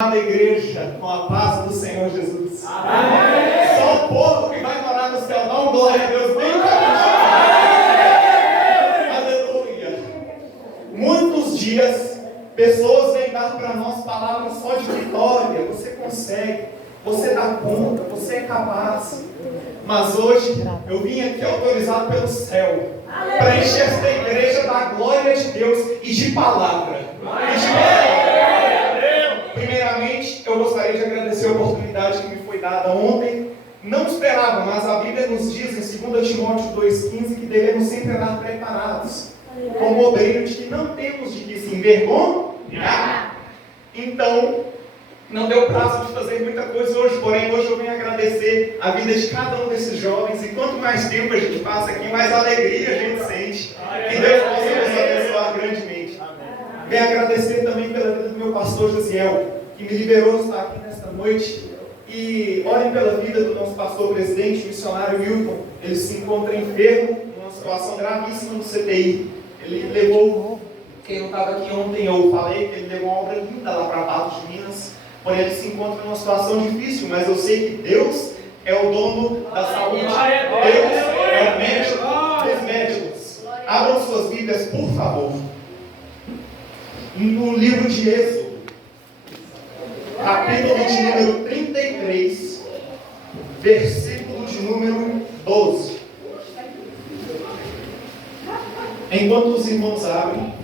Da igreja, com a paz do Senhor Jesus. Amém. Só o povo que vai morar no céu, não, glória a Deus, bem aleluia. Muitos dias, pessoas vêm dar para nós palavras só de vitória. Você consegue, você dá conta, você é capaz. Mas hoje, eu vim aqui autorizado pelo céu para encher esta igreja da glória de Deus e de palavra. Primeiramente, eu gostaria de agradecer a oportunidade que me foi dada ontem. Não esperava, mas a Bíblia nos diz em 2 Timóteo 2,15 que devemos sempre andar preparados, como obreiro de que não temos de que se envergonhar. Então, não deu prazo de fazer muita coisa hoje, porém hoje eu venho agradecer a vida de cada um desses jovens, e quanto mais tempo a gente passa aqui, mais alegria a gente sente. Que Deus possa nos abençoar grandemente. Venho agradecer também pela vida do meu pastor Josiel, que me liberou estar aqui nesta noite. E orem pela vida do nosso pastor presidente, o missionário Milton. Ele se encontra enfermo, numa situação gravíssima no CTI. Ele levou, quem não estava aqui ontem, eu falei que ele levou uma obra linda lá para Patos de Minas. Porém, ele se encontra numa situação difícil, mas eu sei que Deus é o dono da saúde. Deus é o médico dos médicos. Abram suas Bíblias, por favor. No livro de Êxodo, capítulo de número 33, versículo de número 12. Enquanto os irmãos abrem,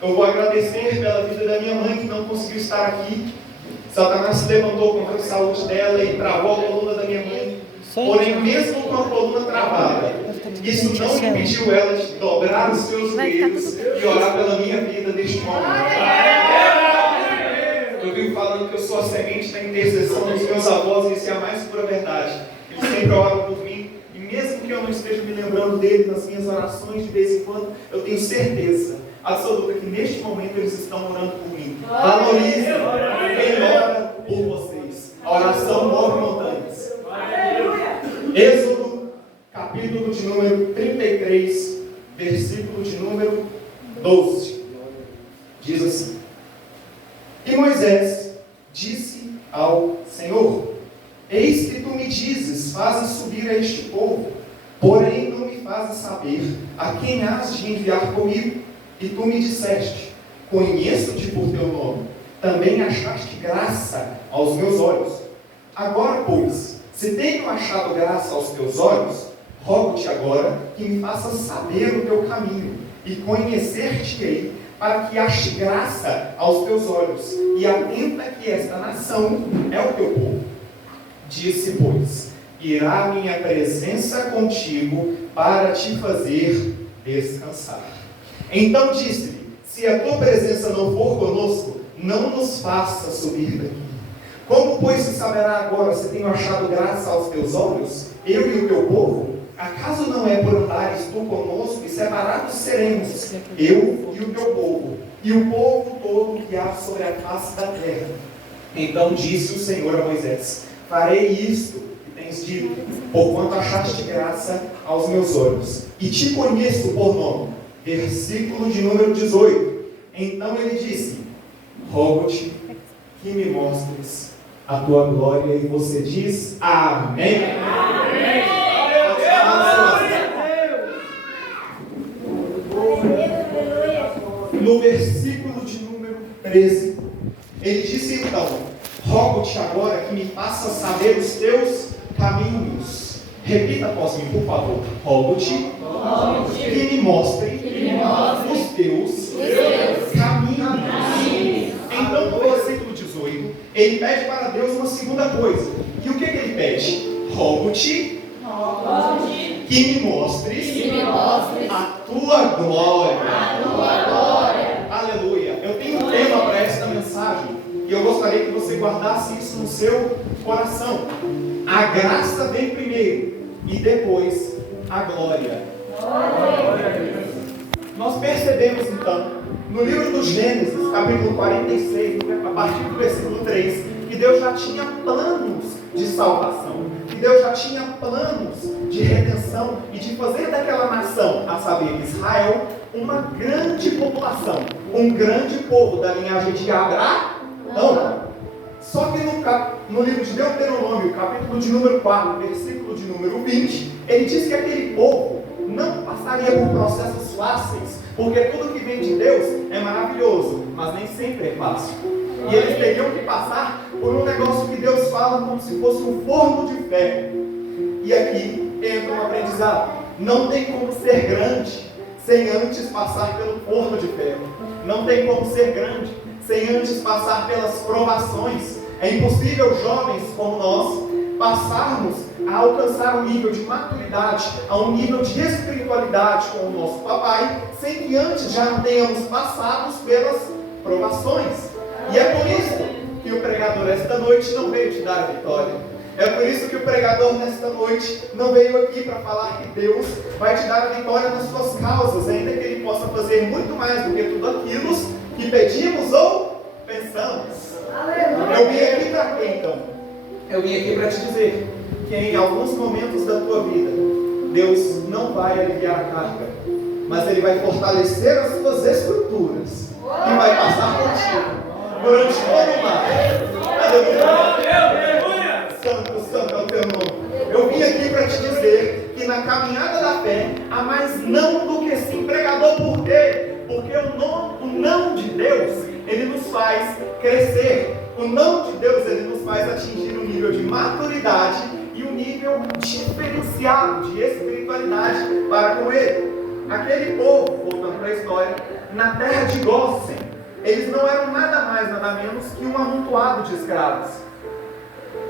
eu vou agradecer pela vida da minha mãe, que não conseguiu estar aqui. Satanás se levantou contra a saúde dela e travou a coluna da minha mãe. Porém, mesmo com a coluna travada, isso não impediu ela de dobrar os seus joelhos e orar pela minha vida neste momento. Eu vivo falando que eu sou a semente da intercessão dos meus avós, e isso é a mais pura verdade. Eles sempre oram por mim, e mesmo que eu não esteja me lembrando dele nas minhas orações de vez em quando, eu tenho certeza absoluta que neste momento eles estão orando por mim. Valorizem quem ora por vocês. A oração move montanhas. Êxodo, capítulo de número 33, versículo de número 12. Diz assim: E Moisés disse ao Senhor: Eis que tu me dizes, fazes subir a este povo, porém não me fazes saber a quem has de enviar comigo. E tu me disseste: Conheço-te por teu nome, também achaste graça aos meus olhos. Agora, pois, se tenho achado graça aos teus olhos, rogo-te agora que me faças saber o teu caminho, e conhecer-te-ei, para que ache graça aos teus olhos, e atenta que esta nação é o teu povo. Disse, pois: Irá a minha presença contigo para te fazer descansar. Então disse-lhe: Se a tua presença não for conosco, não nos faça subir daqui. Como, pois, se saberá agora se tenho achado graça aos teus olhos, eu e o teu povo? Acaso não é por andares tu conosco, e separados seremos, eu e o teu povo, e o povo todo que há sobre a face da terra? Então disse o Senhor a Moisés: Farei isto que tens dito, porquanto achaste graça aos meus olhos, e te conheço por nome. Versículo de número 18. Então ele disse: Rogo-te que me mostres a tua glória. E você diz: Amém. Amém. No versículo de número 13, ele disse então: Rogo-te agora que me faças saber os teus caminhos. Repita após mim, por favor. Rogo-te que me mostre os teus caminhos. Então, no versículo 18, ele pede para Deus uma segunda coisa. E o que ele pede? Rogo-te que me mostres a tua glória. Aleluia. Eu tenho um tema para esta mensagem, e eu gostaria que você guardasse isso no seu coração. A graça vem primeiro, e depois a glória. Nós percebemos então, no livro do Gênesis, capítulo 46, a partir do versículo 3, que Deus já tinha planos de salvação, que Deus já tinha planos de redenção e de fazer daquela nação, a saber, Israel, uma grande população, um grande povo da linhagem de Abraão. Só que no livro de Deuteronômio, capítulo de número 4, versículo de número 20, ele diz que aquele povo não passaria por processos fáceis, porque tudo que vem de Deus é maravilhoso, mas nem sempre é fácil. E eles teriam que passar por um negócio que Deus fala como se fosse um forno de ferro. E aqui entra um aprendizado. Não tem como ser grande sem antes passar pelo forno de ferro. Não tem como ser grande sem antes passar pelas provações. É impossível jovens como nós passarmos a alcançar um nível de maturidade, a um nível de espiritualidade com o nosso papai, sem que antes já não tenhamos passado pelas provações. E é por isso que o pregador esta noite não veio te dar a vitória. É por isso que o pregador nesta noite não veio aqui para falar que Deus vai te dar a vitória nas suas causas, ainda que Ele possa fazer muito mais do que tudo aquilo que pedimos ou pensamos. Eu vim aqui para quê então? Eu vim aqui para te dizer que em alguns momentos da tua vida, Deus não vai aliviar a carga, mas Ele vai fortalecer as suas estruturas e vai passar contigo durante todo o mar. Aleluia! Santo, santo é o teu nome. Eu vim aqui para te dizer que na caminhada da fé há mais não do que sim. Pregador, por quê? Porque o não de Deus, Ele nos faz crescer. O não de Deus, Ele nos faz atingir um nível de maturidade e um nível diferenciado de espiritualidade para com Ele. Aquele povo, voltando para a história, na terra de Gósen, eles não eram nada mais, nada menos que um amontoado de escravos.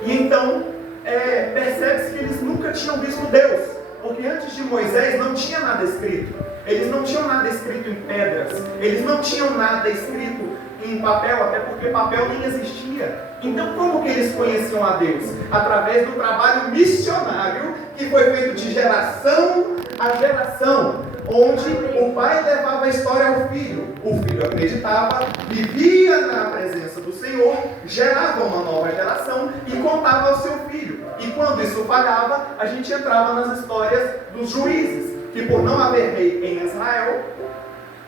E então, percebe-se que eles nunca tinham visto Deus, porque antes de Moisés não tinha nada escrito. Eles não tinham nada escrito em pedras, eles não tinham nada escrito em papel, até porque papel nem existia. Então como que eles conheciam a Deus? Através do trabalho missionário que foi feito de geração a geração, onde o pai levava a história ao filho, o filho acreditava, vivia na presença do Senhor, gerava uma nova geração e contava ao seu filho. E quando isso falhava, a gente entrava nas histórias dos juízes, que por não haver rei em Israel,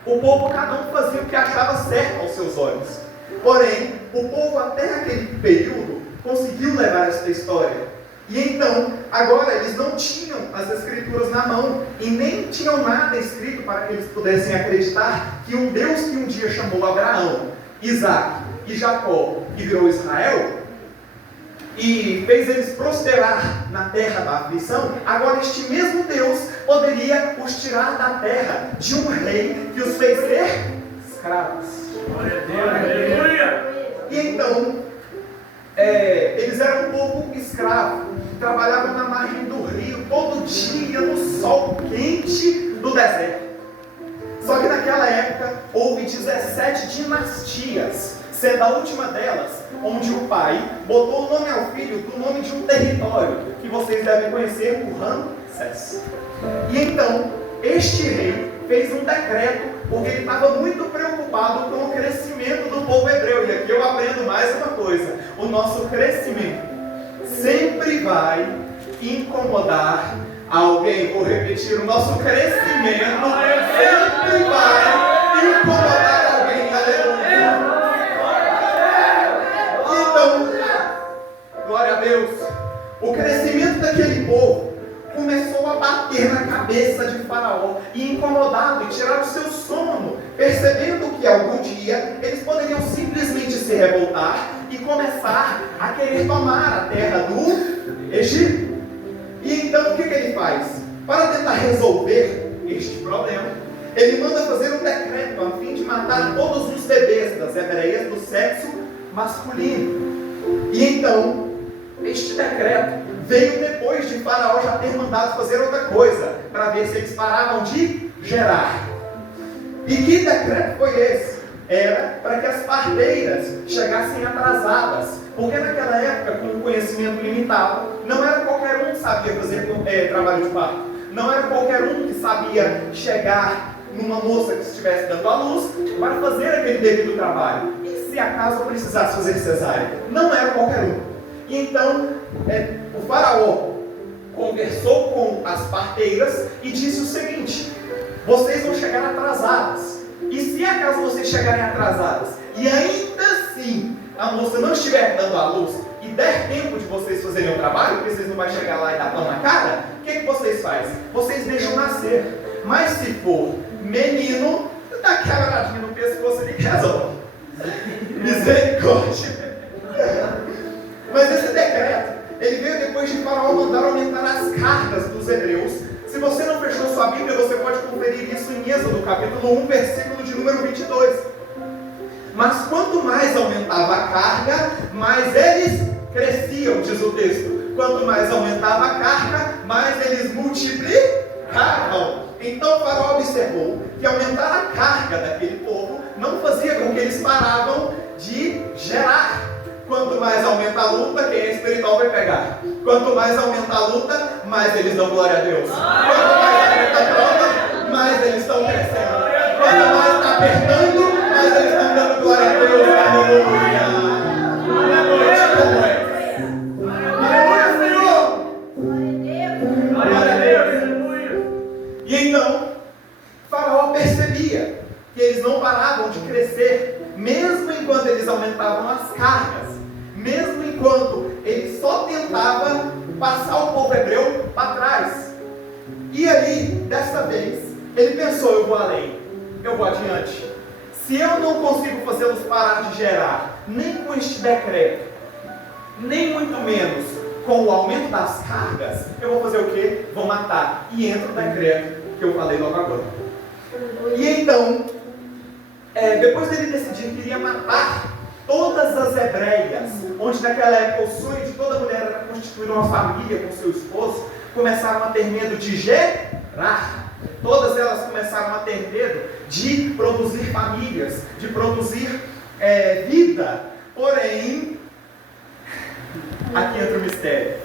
o povo cada um fazia o que achava certo aos seus olhos. Porém, o povo até aquele período conseguiu levar esta história. E então, agora eles não tinham as escrituras na mão e nem tinham nada escrito para que eles pudessem acreditar que um Deus que um dia chamou Abraão, Isaac e Jacó e virou Israel e fez eles prosperar na terra da aflição, agora este mesmo Deus poderia os tirar da terra de um rei que os fez ser escravos. E então, eles eram um povo escravo, trabalhavam na margem do rio todo dia no sol quente do deserto. Só que naquela época houve 17 dinastias, sendo a última delas onde o pai botou o nome ao filho do nome de um território que vocês devem conhecer, o Ramsés. E então este rei fez um decreto, porque ele estava muito preocupado com o crescimento do povo hebreu. E aqui eu aprendo mais uma coisa: o nosso crescimento sempre vai incomodar alguém. Vou repetir: o nosso crescimento sempre vai incomodar alguém. Aleluia! Então, glória a Deus, o crescimento daquele povo começou a bater na cabeça de Faraó e incomodá-lo e tirar o seu sono, percebendo que algum dia eles poderiam simplesmente se revoltar e começar a querer tomar a terra do Egito. E então o que ele faz? Para tentar resolver este problema, ele manda fazer um decreto a fim de matar todos os bebês das hebreias do sexo masculino. E então este decreto veio depois de Faraó já ter mandado fazer outra coisa, para ver se eles paravam de gerar. E que decreto foi esse? Era para que as parteiras chegassem atrasadas, porque naquela época, com o conhecimento limitado, não era qualquer um que sabia fazer trabalho de parto, não era qualquer um que sabia chegar numa moça que estivesse dando à luz para fazer aquele devido trabalho. E se acaso precisasse fazer cesárea? Não era qualquer um. E então, o faraó conversou com as parteiras e disse o seguinte: vocês vão chegar atrasadas. E se acaso vocês chegarem atrasadas e ainda assim a moça não estiver dando à luz e der tempo de vocês fazerem o trabalho, porque vocês não vão chegar lá e dar pão na cara, o que vocês fazem? Vocês deixam nascer. Mas se for menino, dá aquela radinha no pescoço ali que resolve. Misericórdia. Mas esse decreto, ele veio depois de Faraó mandar aumentar as cargas dos hebreus. Se você não fechou sua Bíblia, você pode conferir isso em Êxodo, capítulo 1, versículo de número 22. Mas quanto mais aumentava a carga, mais eles cresciam, diz o texto. Quanto mais aumentava a carga, mais eles multiplicavam. Então Faraó observou que aumentar a carga daquele povo não fazia com que eles paravam de gerar. Quanto mais aumenta a luta, quem é espiritual vai pegar. Quanto mais aumenta a luta, mais eles dão glória a Deus. Quanto mais aumenta a prova, mais eles estão crescendo. Quanto mais está apertando, mais eles estão dando glória a Deus. Aleluia. Aleluia, Senhor. Glória a Deus. E então, Faraó percebia que eles não paravam de crescer, mesmo enquanto eles aumentavam as cargas, mesmo enquanto ele só tentava passar o povo hebreu para trás. E aí, dessa vez, ele pensou: eu vou além, eu vou adiante. Se eu não consigo fazê-los parar de gerar, nem com este decreto, nem muito menos com o aumento das cargas, eu vou fazer o quê? Vou matar. E entra o decreto que eu falei logo agora. E então, depois dele decidir que iria matar todas as hebreias, onde naquela época o sonho de toda mulher era constituir uma família com seu esposo, começaram a ter medo de gerar. Todas elas começaram a ter medo de produzir famílias, de produzir vida. Porém, aqui entra o mistério.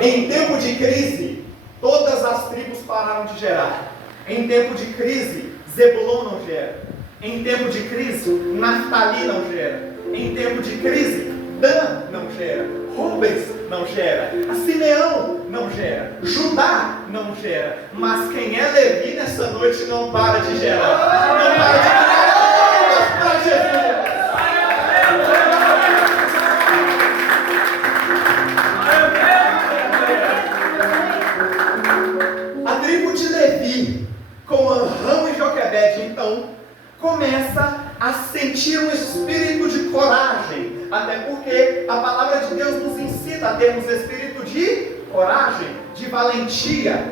Em tempo de crise, todas as tribos pararam de gerar. Em tempo de crise, Zebulon não gera. Em tempo de crise, Naftali não gera. Em tempo de crise, Dan não gera. Rubens não gera. Simeão não gera. Judá não gera. Mas quem é Levi nessa noite não para de gerar. Não para de gerar. Para Jesus. A tribo de Levi, com Anrão e Joquebede, então, começa a sentir um espírito de coragem, até porque a palavra de Deus nos incita a termos espírito de coragem, de valentia.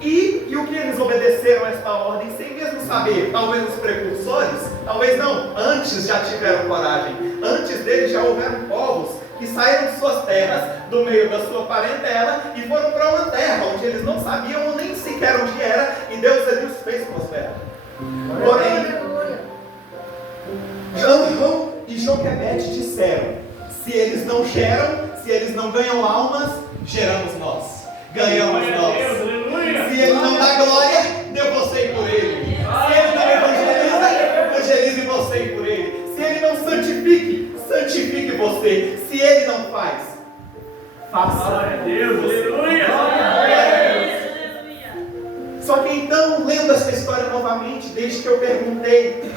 E o que eles obedeceram a esta ordem sem mesmo saber? Talvez os precursores, talvez não, antes já tiveram coragem. Antes deles já houveram povos que saíram de suas terras, do meio da sua parentela, e foram para uma terra onde eles não sabiam nem sequer onde era, e Deus ali os fez prosperar. Porém, Anrão e Joquebede disseram: se eles não geram, se eles não ganham almas, geramos nós, ganhamos nós. Se ele não dá glória, dê você por ele. Se ele não evangeliza, evangelize você por ele. Se ele não santifique, santifique você. Se ele não faz, faça. Glória a Deus, aleluia. Só que então, lendo essa história novamente, desde que eu perguntei,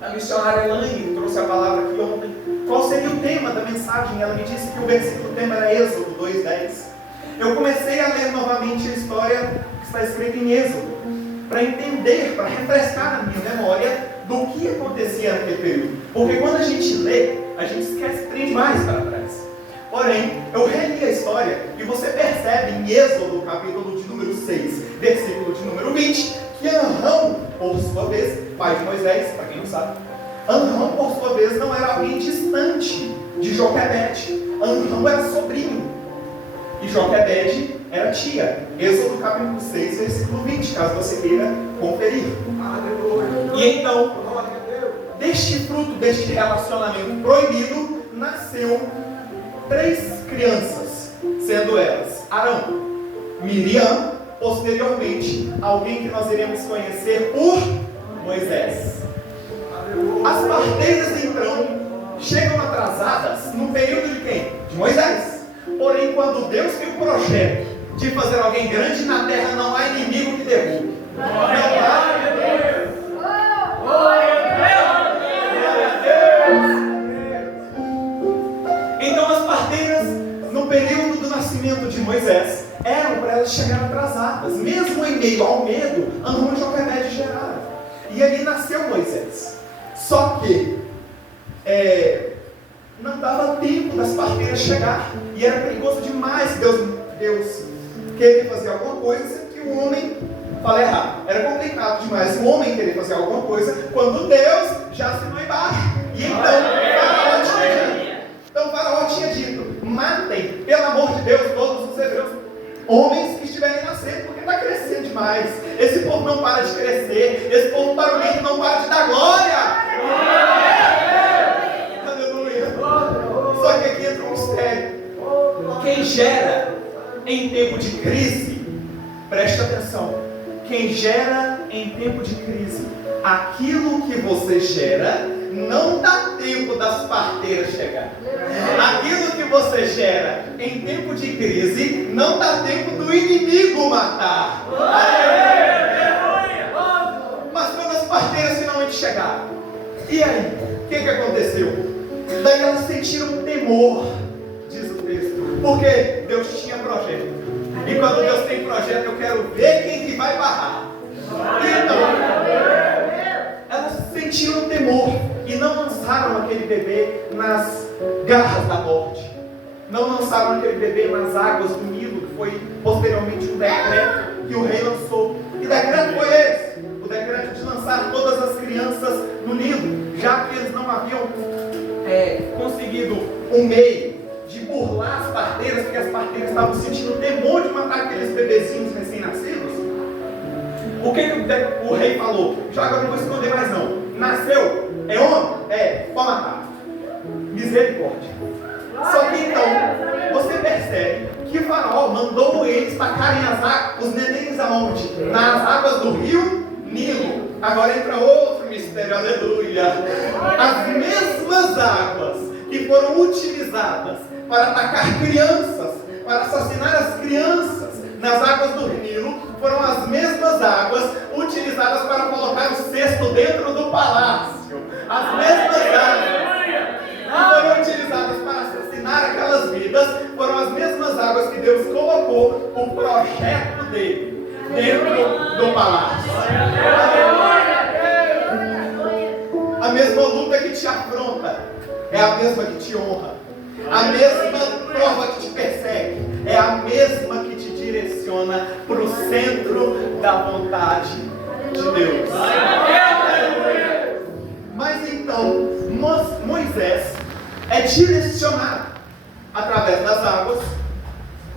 a missionária Elaine trouxe a palavra aqui ontem, qual seria o tema da mensagem? Ela me disse que o versículo tema era Êxodo 2:10. Eu comecei a ler novamente a história que está escrita em Êxodo, para entender, para refrescar na minha memória do que acontecia naquele período. Porque quando a gente lê, a gente esquece trem demais para trás. Porém, eu reli a história e você percebe em Êxodo, capítulo de número 6, versículo de número 20, que Anrão, por sua vez, pai de Moisés, para quem não sabe, Anrão, por sua vez, não era alguém distante de Joquebede. Anrão era sobrinho e Joquebede era tia. Êxodo capítulo 6, versículo 20, caso você queira conferir. E então, deste fruto, deste relacionamento proibido, nasceu 3 crianças, sendo elas Arão, Miriam, posteriormente alguém que nós iremos conhecer por Moisés. As parteiras então chegam atrasadas no período de quem? De Moisés. Porém, quando Deus tem o projeto de fazer alguém grande na terra, não há inimigo que derrube. Não há. as parteiras, no período do nascimento de Moisés, eram para elas chegarem atrasadas, mesmo em meio ao medo, Anão e Joquebede geraram. E ali nasceu Moisés. Só que não dava tempo das parteiras chegar, e era perigoso demais Deus querer fazer alguma coisa, sendo que o homem fala errado. Era complicado demais o homem querer fazer alguma coisa quando Deus já assinou embaixo. E então Faraó tinha dito: matem, pelo amor de Deus, todos os hebreus, homens que estiverem nascendo, porque está crescendo demais. Esse povo não para de crescer, esse povo barulhento não para de dar glória. Só que aqui entra um mistério. Quem gera em tempo de crise, preste atenção, quem gera em tempo de crise, aquilo que você gera, não dá tempo das parteiras chegar. Aquilo que você gera em tempo de crise, não dá tempo do inimigo matar. Mas quando as parteiras finalmente chegaram, e aí? O que aconteceu? Daí elas sentiram temor, diz o texto, porque Deus tinha projeto. E quando Deus tem projeto, eu quero ver quem que vai barrar. Então, elas sentiram temor e não lançaram aquele bebê nas garras da morte. Não lançaram aquele bebê nas águas do Nilo, que foi posteriormente um decreto que o rei lançou. Que decreto foi esse? O decreto de lançar todas as crianças no Nilo, já que eles não haviam conseguido um meio de burlar as parteiras, porque as parteiras estavam sentindo temor de matar aqueles bebezinhos recém-nascidos. O que o rei falou? Já agora não vou esconder mais não. Nasceu? É homem? Pode matar. Misericórdia. Só que então, você percebe que o Faraó mandou eles tacarem os nenéns aonde? Nas águas do rio Nilo. Agora entra outro mistério, aleluia. As mesmas águas que foram utilizadas para atacar crianças, para assassinar as crianças nas águas do Nilo, foram as mesmas águas utilizadas para colocar o cesto dentro do palácio. As mesmas águas que foram utilizadas para assassinar aquelas vidas, foram as mesmas águas que Deus colocou o projeto dele dentro do palácio. A mesma luta que te afronta é a mesma que te honra. A mesma prova que te persegue é a mesma que te direciona para o centro da vontade de Deus. Mas então, Moisés é direcionado através das águas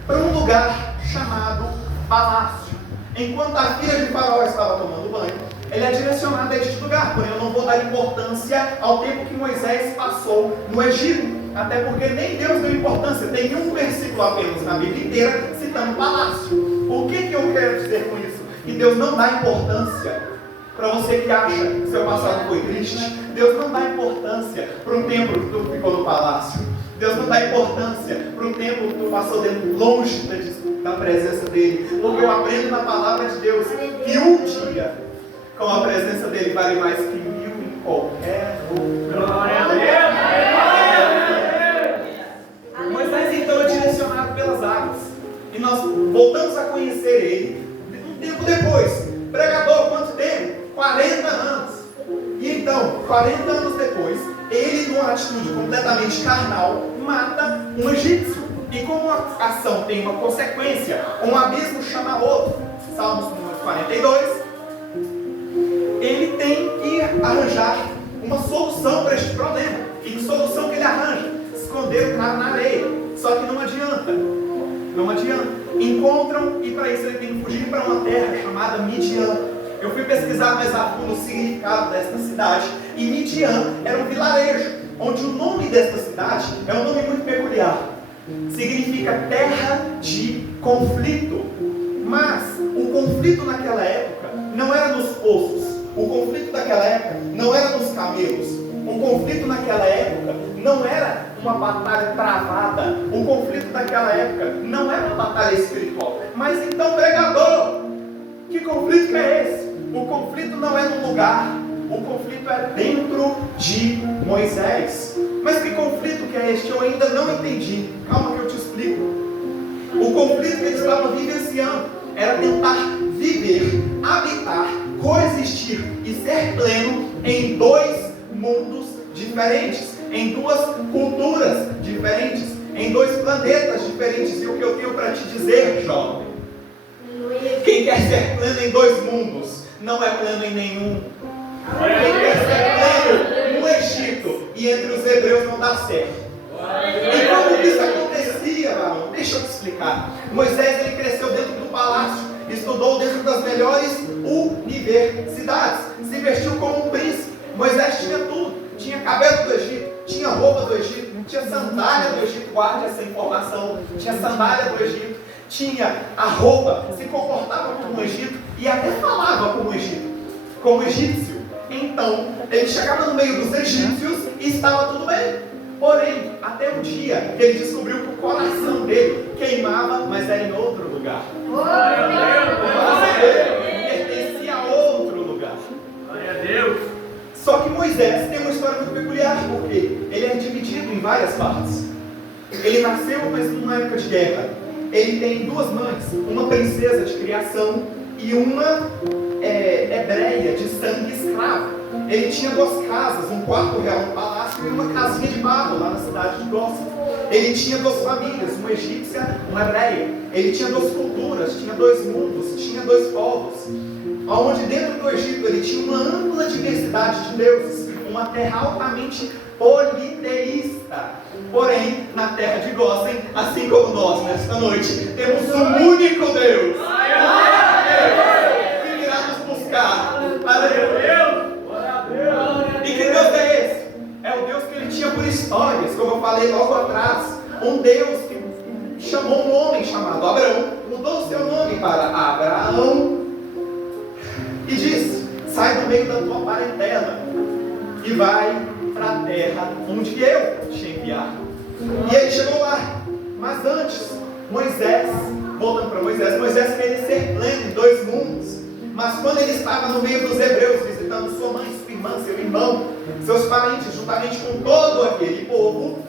para um lugar chamado palácio. Enquanto a filha de Faraó estava tomando banho, ele é direcionado a este lugar, porém eu não vou dar importância ao tempo que Moisés passou no Egito, até porque nem Deus deu importância. Tem um versículo apenas na Bíblia inteira citando palácio. O que eu quero dizer com isso? Que Deus não dá importância para você que acha que seu passado foi triste. Deus não dá importância para um tempo que tu ficou no palácio. Deus não dá importância para um tempo que tu passou longe da presença dele. Porque eu aprendo na palavra de Deus que um dia com a presença dele vale mais que 1000 em qualquer outro. Glória a Deus! Moisés então é direcionado pelas águas. E nós voltamos a conhecer ele um tempo depois. Pregador, quanto tempo? 40 anos. E então, 40 anos depois, ele, numa atitude completamente carnal, mata um egípcio. E como a ação tem uma consequência, um abismo chama outro. Salmos número 42. Ele tem que arranjar uma solução para este problema. E que solução que ele arranja? Esconder o cara na areia. Só que não adianta. Não adianta. Encontram e para isso ele tem que fugir para uma terra chamada Midian. Eu fui pesquisar mais a fundo o significado desta cidade. E Midian era um vilarejo, onde o nome desta cidade é um nome muito peculiar. Significa terra de conflito. Mas o conflito naquela época não era nos poços. O conflito daquela época não era nos camelos. O conflito naquela época não era uma batalha travada. O conflito daquela época não era uma batalha espiritual. Mas então, pregador, que conflito que é esse? O conflito não é no lugar. O conflito é dentro de Moisés. Mas que conflito que é este? Eu ainda não entendi. Calma que eu te explico. O conflito que eles estavam vivenciando era tentar viver, habitar, coexistir e ser pleno em dois mundos diferentes, em duas culturas diferentes, em dois planetas diferentes. E o que eu tenho para te dizer, jovem, quem quer ser pleno em dois mundos não é pleno em nenhum. Quem quer ser pleno no Egito e entre os hebreus não dá certo. E como isso acontecia, varão? Deixa eu te explicar. Moisés, ele cresceu dentro do palácio, estudou dentro das melhores universidades, se vestiu como um príncipe. Moisés tinha tudo, tinha cabelo do Egito, tinha roupa do Egito, tinha sandália do Egito, guarde essa informação, tinha sandália do Egito, tinha a roupa, se comportava como um Egito e até falava como um Egito, como egípcio. Então, ele chegava no meio dos egípcios e estava tudo bem. Porém, até o dia que ele descobriu que o coração dele queimava, mas era em outro lugar. O coração dele pertencia a outro lugar. Glória a Deus. Só que Moisés tem uma história muito peculiar, porque ele é dividido em várias partes. Ele nasceu, mas numa época de guerra. Ele tem duas mães, uma princesa de criação e uma hebreia de sangue escravo. Ele tinha duas casas, um quarto real no palácio e uma casinha de barro lá na cidade de Gósen. Ele tinha duas famílias, uma egípcia, uma hebreia. Ele tinha duas culturas, tinha dois mundos, tinha dois povos. Onde dentro do Egito ele tinha uma ampla diversidade de deuses, uma terra altamente politeísta. Porém, na terra de Gósen, assim como nós nesta noite, temos um único Deus. Que virá nos buscar. Aleluia. E que Deus é esse? É o Deus que ele tinha por histórias, como eu falei logo atrás. Um Deus que chamou um homem chamado Abraão, mudou o seu nome para Abraão e disse: sai do meio da tua parentela e vai para a terra onde eu te enviar. E ele chegou lá, mas antes, Moisés, voltando para Moisés queria ser pleno em dois mundos. Mas quando ele estava no meio dos hebreus, visitando sua mãe, sua irmã, seu irmão, seus parentes, juntamente com todo aquele povo,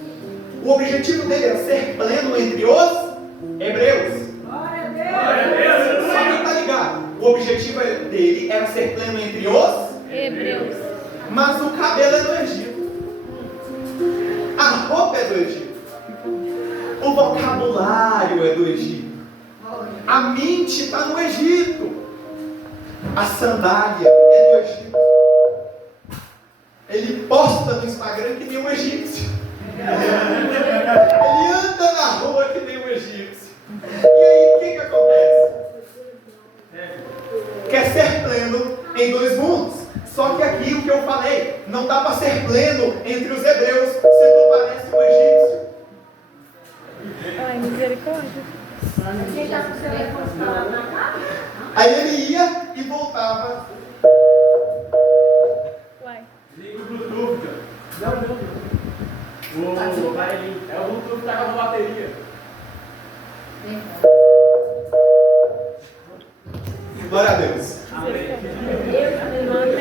o objetivo dele era ser pleno entre os hebreus. Glória a Deus. Só que tá ligado, o objetivo dele era ser pleno entre os Hebreus. Mas o cabelo é do Egito, a roupa é do Egito, o vocabulário é do Egito, a mente está no Egito, a sandália é do Egito. Ele posta no Instagram que nem um egípcio. Ele anda na rua que nem um egípcio. E aí, o que acontece? Quer ser pleno em dois mundos. Só que aqui o que eu falei, não dá para ser pleno entre os hebreus se tu parece um egípcio. Ai, misericórdia. Aí ele ia e voltava. Uai. Liga o Bluetooth, cara. Não. O aparelhinho. É o Bluetooth que tá com a bateria. Glória a Deus.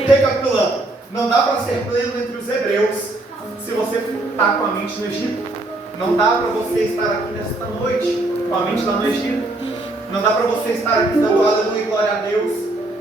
Recapitulando, não dá para ser pleno entre os hebreus se você está com a mente no Egito. Não dá para você estar aqui nesta noite com a mente lá no Egito. Não dá para você estar aqui dando aleluia e glória a Deus,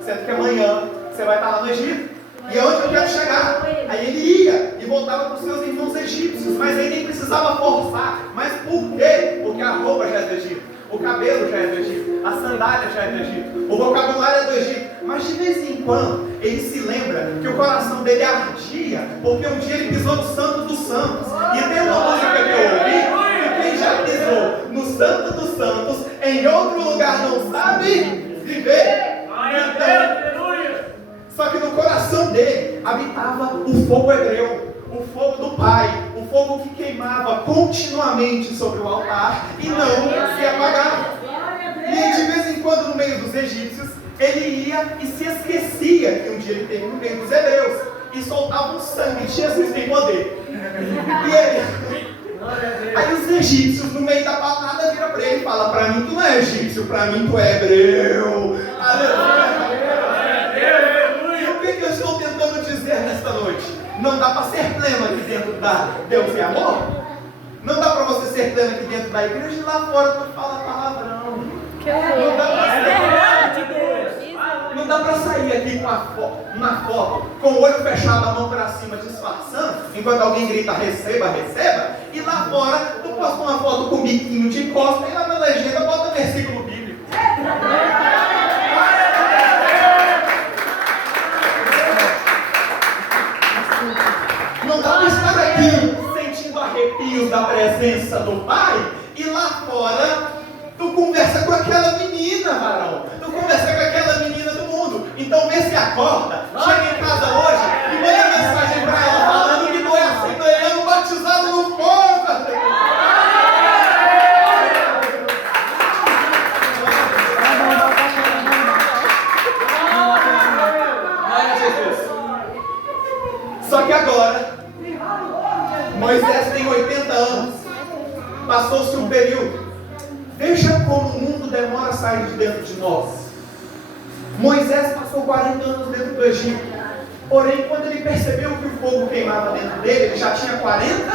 sendo que amanhã você vai estar lá no Egito. E aonde eu quero chegar? Aí ele ia e voltava para os seus irmãos egípcios, mas aí nem precisava forçar. Mas por quê? Porque a roupa já é do Egito, o cabelo já é do Egito, a sandália já é do Egito, o vocabulário é do Egito. Mas de vez em quando ele se lembra que o coração dele ardia, porque um dia ele pisou no Santo dos Santos. E tem uma música que eu ouvi, que quem já pisou no Santo dos Santos, em outro lugar não sabe viver. Então, só que no coração dele habitava o fogo hebreu, o fogo do Pai, o fogo que queimava continuamente sobre o altar e não se apagava. E aí, de vez em quando, no meio dos egípcios, ele ia e se esquecia que um dia ele esteve no meio dos hebreus e soltava um sangue. Jesus tem poder. E ele... Aí os egípcios, no meio da patada, viram para ele e falam: para mim tu não é egípcio, para mim tu é hebreu. Aleluia. E o que eu estou tentando dizer nesta noite? Não dá para ser pleno aqui dentro da Deus e Amor. Não dá para você ser pleno aqui dentro da igreja e lá fora tu fala palavrão. Não dá para ser. Não dá para sair aqui com uma foto, com o olho fechado, a mão para cima, disfarçando, enquanto alguém grita receba, receba, e lá fora tu posta uma foto com o biquinho de costa e lá na legenda bota versículo bíblico. Não dá para estar aqui sentindo arrepios da presença do Pai e lá fora tu conversa com aquela menina, varão. Tu conversa com aquela menina do mundo. Então vê se acorda, chega em casa hoje e manda mensagem para ela falando que tu é assembleiano batizado no fogo. Glória a Jesus. Só que agora Moisés tem 80 anos. Passou-se um período. Veja como o mundo demora a sair de dentro de nós. Moisés passou 40 anos dentro do Egito. Porém, quando ele percebeu que o fogo queimava dentro dele, ele já tinha 40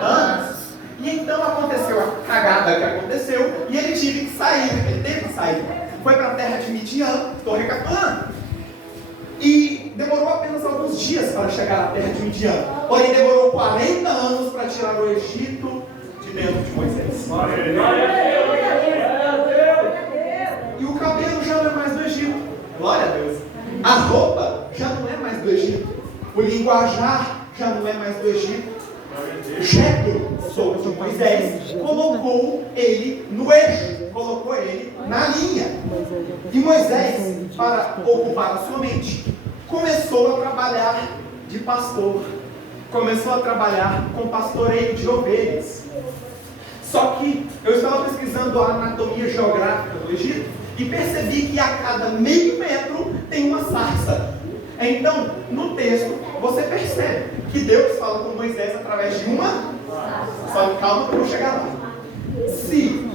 anos. E então aconteceu a cagada que aconteceu. E ele teve que sair. Ele teve que sair. Foi para a terra de Midian. Estou recapitulando. E demorou apenas alguns dias para chegar à terra de Midian. Porém, demorou 40 anos para tirar o Egito de dentro de Moisés. E o cabelo já não é mais do Egito. Glória a Deus. A roupa já não é mais do Egito. O linguajar já não é mais do Egito. Jetro, sogro de Moisés, colocou ele no eixo, colocou ele na linha. E Moisés, para ocupar a sua mente, começou a trabalhar de pastor. Começou a trabalhar com pastoreio de ovelhas. Só que eu estava pesquisando a anatomia geográfica do Egito e percebi que a cada meio metro tem uma sarça. Então, no texto, você percebe que Deus fala com Moisés através de uma sarça. Só calma que eu vou chegar lá. Se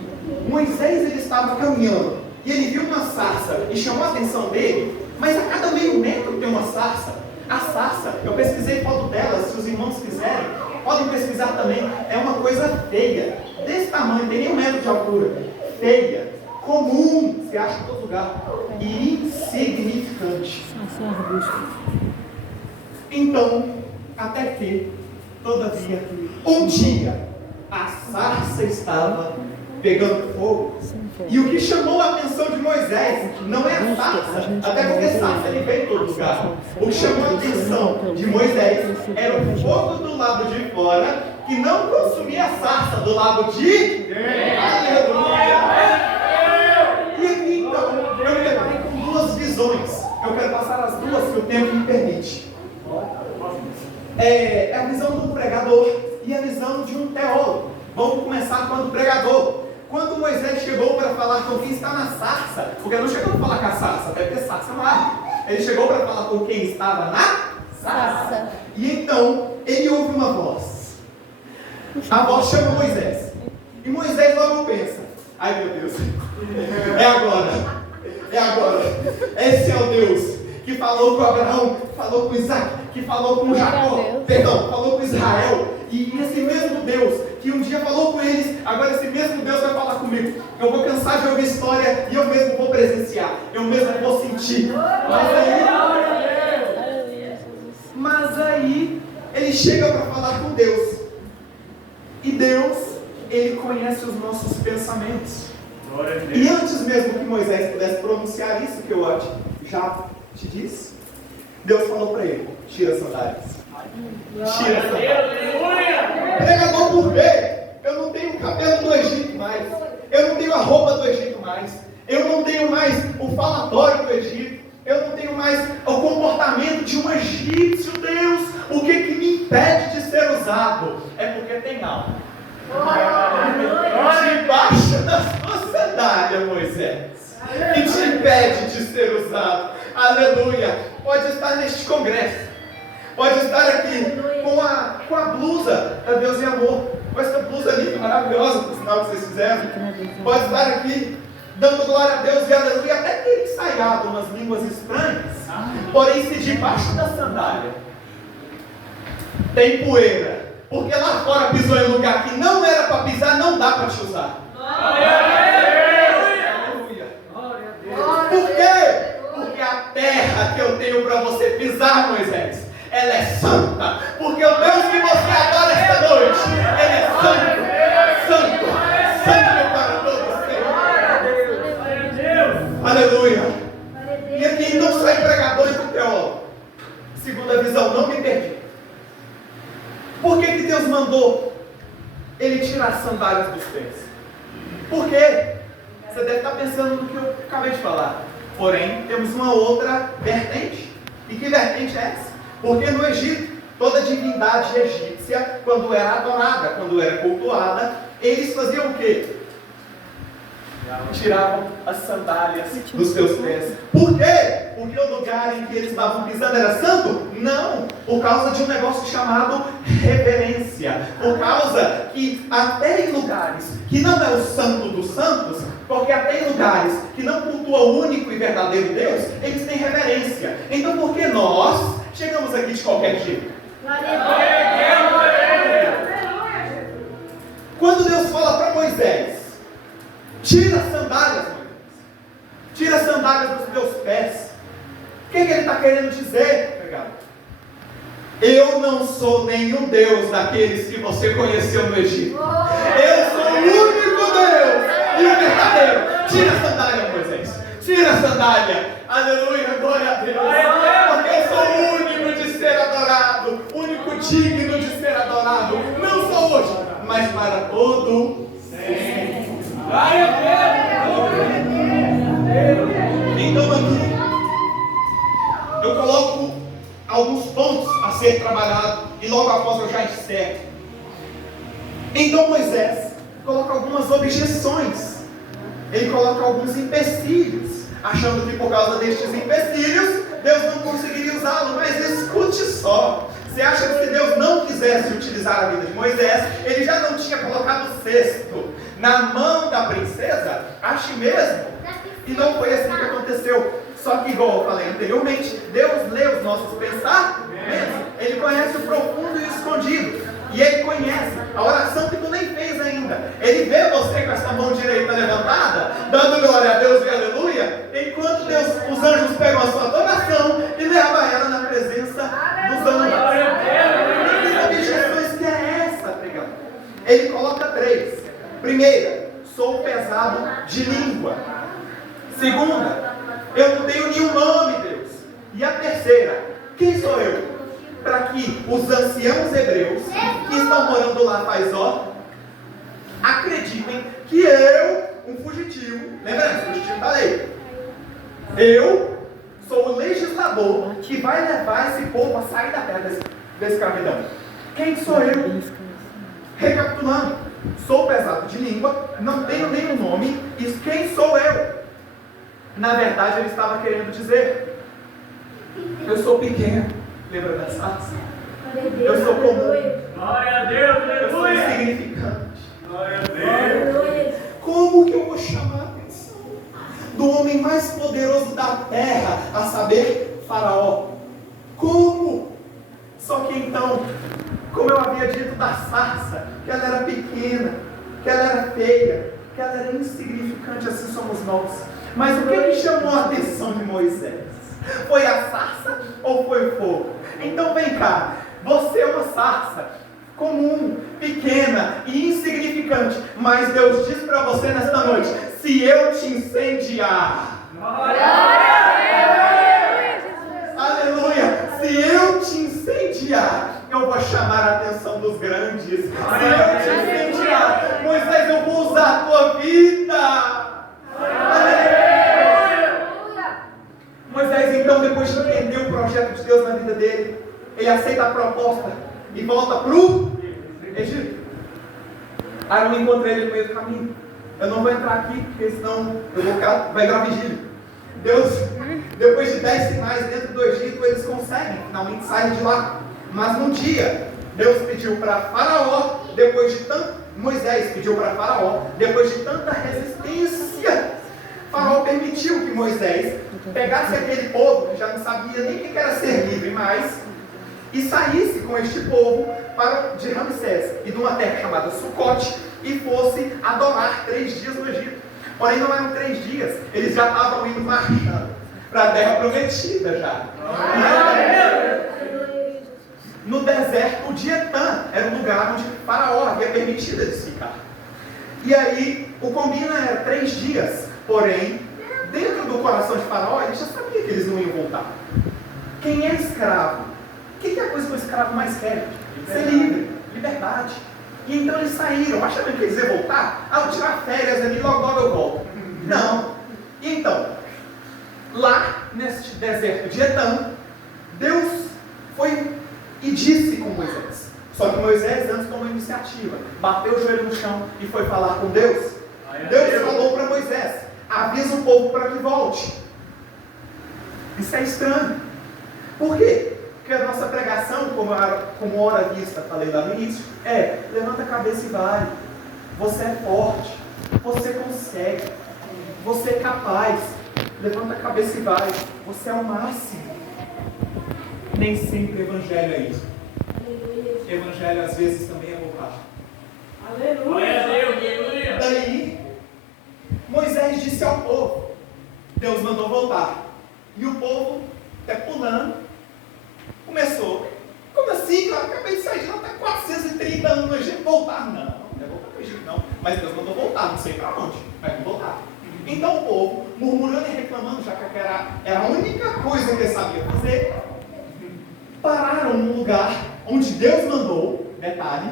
Moisés ele estava caminhando e ele viu uma sarça e chamou a atenção dele, mas a cada meio metro tem uma sarça. A sarça, eu pesquisei foto dela, se os irmãos quiserem, podem pesquisar também, é uma coisa feia, desse tamanho, tem nem 1 metro de altura, feia, comum, se acha em todo lugar, e insignificante. Então, até que, todavia, um dia, a sarça estava pegando fogo. E o que chamou a atenção de Moisés não é a sarça, até porque sarça ele vem em todo lugar. O que chamou a atenção de Moisés era o fogo do lado de fora, que não consumia a sarça do lado de dentro. Aleluia! E aqui então, eu me deparei com 2 visões. Eu quero passar as duas, que o tempo me permite. É a visão do pregador e a visão de um teólogo. Vamos começar com a do pregador. Quando Moisés chegou para falar com quem está na sarça, porque não chegou para falar com a sarça, deve ter sarça no ar. Ele chegou para falar com quem estava na sarça. E então, ele ouve uma voz. A voz chama Moisés. E Moisés logo pensa, ai meu Deus, é agora. É agora. Esse é o Deus que falou com Abraão, falou com Isaac, que falou com Jacó, falou com Israel. E esse mesmo Deus que um dia falou com eles, agora esse mesmo Deus vai falar comigo. Eu vou cansar de ouvir história e eu mesmo vou presenciar, eu mesmo vou sentir. Mas aí ele chega para falar com Deus. E Deus, ele conhece os nossos pensamentos. E antes mesmo que Moisés pudesse pronunciar isso que eu já te disse, Deus falou para ele: tira as sandálias. Tira as sandálias. Pregador, por quê? Eu não tenho o cabelo do Egito mais. Eu não tenho a roupa do Egito mais. Eu não tenho mais o falatório do Egito. Eu não tenho mais o comportamento de um egípcio, Deus. O que me impede de ser usado? É porque tem algo debaixo da sua sandália, Moisés, que te impede de ser usado. Aleluia. Pode estar neste congresso, pode estar aqui com a blusa da Deus e Amor, com essa blusa linda, maravilhosa, por sinal que vocês fizeram. Pode estar aqui dando glória a Deus e aleluia, até ter ensaiado umas línguas estranhas. Porém, se debaixo da sandália tem poeira, porque lá fora pisou em lugar que não era para pisar, não dá para te usar. Por quê? Porque a terra que eu tenho para você pisar, Moisés, ela é santa. Porque o Deus que você adora esta noite, ele é santo, santo, santo para todos sempre. Aleluia. E aqui não sou pregador e sou teólogo. Segunda visão, não me perdi. Por que Deus mandou ele tirar as sandálias dos pés? Por quê? Você deve estar pensando no que eu acabei de falar. Porém, temos uma outra vertente. E que vertente é essa? Porque no Egito, toda divindade egípcia, quando era adorada, quando era cultuada, eles faziam o quê? Tiravam as sandálias dos seus pés. Por quê? Porque o lugar em que eles estavam pisando era santo? Não, por causa de um negócio chamado reverência. Por causa que até em lugares que não é o santo dos santos, porque até em lugares que não cultuam o único e verdadeiro Deus, eles têm reverência. Então por que nós chegamos aqui de qualquer jeito? Quando Deus fala para Moisés, tira as sandálias, tira as sandálias dos teus pés, o que ele está querendo dizer, pregado? Eu não sou nenhum Deus daqueles que você conheceu no Egito. Eu sou o único Deus e o verdadeiro. Tira a sandália, Moisés. Tira a sandália. Aleluia, glória a Deus. Porque eu sou o único de ser adorado, o único digno de ser adorado. Não só hoje, mas para todo sempre. Então aqui eu coloco alguns pontos a ser trabalhado e logo após eu já encerro. Então Moisés coloca algumas objeções, ele coloca alguns empecilhos, achando que por causa destes empecilhos Deus não conseguiria usá-lo. Mas escute só, você acha que se Deus não quisesse utilizar a vida de Moisés, ele já não tinha colocado o cesto na mão da princesa? Ache mesmo. E não foi assim que aconteceu. Só que, igual eu falei anteriormente, Deus lê os nossos pensamentos. Ele conhece o profundo e o escondido. E Ele conhece a oração que tu nem fez ainda. Ele vê você com essa mão direita levantada, dando glória a Deus e aleluia, enquanto os anjos pegam a sua adoração e levam ela na presença dos anjos. Que objeções que é essa, pregão? Ele coloca 3. Primeira, sou pesado de língua. Segunda, eu não tenho nenhum nome, Deus. E a terceira, quem sou eu? Para que os anciãos hebreus que estão morando lá faz acreditem que eu, um fugitivo, lembrando, fugitivo da lei, eu sou o legislador que vai levar esse povo a sair da terra da escravidão. Quem sou eu? Recapitulando, sou pesado de língua, não tenho nenhum nome, e quem sou eu? Na verdade, ele estava querendo dizer: eu sou pequeno. Lembra da sarça? Eu sou comum. Glória a Deus, Eu sou aleluia. insignificante. Glória a Deus. Como que eu vou chamar a atenção do homem mais poderoso da terra, a saber, Faraó? Como? Só que então, como eu havia dito da sarça, que ela era pequena, que ela era feia, que ela era insignificante, assim somos nós. Mas o que chamou a atenção de Moisés? Foi a sarça ou foi o fogo? Então vem cá, você é uma sarça comum, pequena e insignificante, mas Deus diz para você nesta noite: se eu te incendiar, aleluia, se eu te incendiar, eu vou chamar a atenção dos grandes. Se eu te incendiar, Moisés, eu vou usar a tua vida. Moisés, então, depois de entender o projeto de Deus na vida dele, ele aceita a proposta e volta para o Egito. Aí eu encontrei ele no meio do caminho. Eu não vou entrar aqui, porque senão eu vou ficar, vai virar vigília. Deus, depois de 10 sinais dentro do Egito, eles conseguem finalmente sair de lá. Mas num dia, Deus pediu para Faraó, Moisés pediu para Faraó, depois de tanta resistência, Faraó permitiu que Moisés pegasse aquele povo que já não sabia nem o que era ser livre, mas e saísse com este povo de Ramsés e de uma terra chamada Sucote e fosse adorar 3 dias no Egito. Porém, não eram 3 dias, eles já estavam indo marchando para a terra prometida já. No deserto, o de Etã era o lugar onde Faraó havia permitido eles ficar. E aí, o combina era 3 dias, porém, dentro do coração de Faraó, ele já sabia que eles não iam voltar. Quem é escravo? O que é a coisa que o escravo mais quer? Ser livre, liberdade. E então eles saíram, achando que eles iam voltar. Ah, vou tirar férias ali, logo eu volto. Não. E então, lá neste deserto de Etã, Deus foi e disse com Moisés. Só que Moisés antes tomou iniciativa, bateu o joelho no chão e foi falar com Deus. Deus falou para Moisés: avisa o povo para que volte. Isso é estranho. Por quê? Porque a nossa pregação, como hora vista, falei lá no início, é: levanta a cabeça e vai. Você é forte, você consegue, você é capaz. Levanta a cabeça e vai. Você é o máximo. Nem sempre o evangelho é isso. O evangelho às vezes também é bobagem. Aleluia! Daí, Moisés disse ao povo, Deus mandou voltar. E o povo, até pulando, começou: como assim? Eu acabei de sair de lá, está 430 anos no Egito, voltar? Não é voltar para o Egito não. Mas Deus mandou voltar, não sei para onde, mas vou voltar. Então o povo, murmurando e reclamando, já que era a única coisa que ele sabia fazer, pararam num lugar onde Deus mandou, detalhe,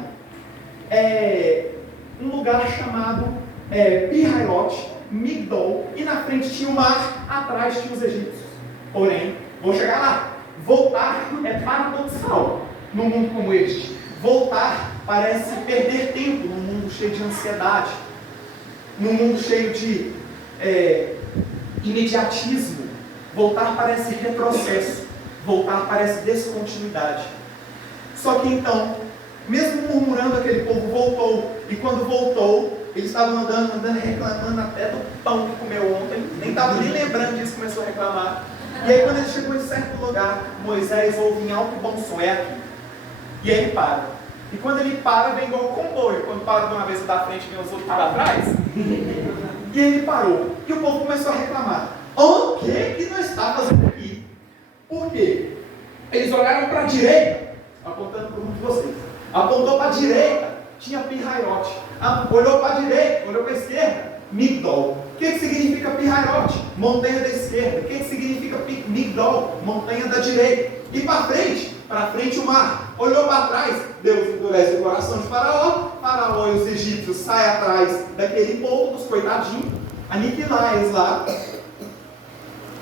um lugar chamado Pi-Hahirote, Migdol, e na frente tinha o mar, atrás tinha os egípcios. Porém, vou chegar lá. Voltar é paradoxal num mundo como este. Voltar parece perder tempo num mundo cheio de ansiedade, num mundo cheio de imediatismo. Voltar parece retrocesso. Voltar parece descontinuidade. Só que então, mesmo murmurando, aquele povo voltou. E quando voltou, eles estavam andando, reclamando até do pão que comeu ontem. Nem estava nem lembrando disso, começou a reclamar. E aí quando ele chegou em certo lugar, Moisés ouve em alto e bom som: é aqui. E aí ele para. E quando ele para, vem igual um comboio. Quando para de uma vez da frente, vem os outros para trás. E ele parou. E o povo começou a reclamar: o que nós está fazendo aqui? Por quê? Eles olharam para a direita, apontando para o rumo de vocês. Apontou para a direita, tinha Pi-Hahirote. Olhou para a direita, olhou para a esquerda, Migdol. O que significa Pi-Hahirote? Montanha da esquerda. O que significa Migdol? Montanha da direita. E para frente o mar. Olhou para trás, Deus endurece o coração de Faraó. Faraó e os egípcios saem atrás daquele povo, dos coitadinhos, aniquilar eles lá.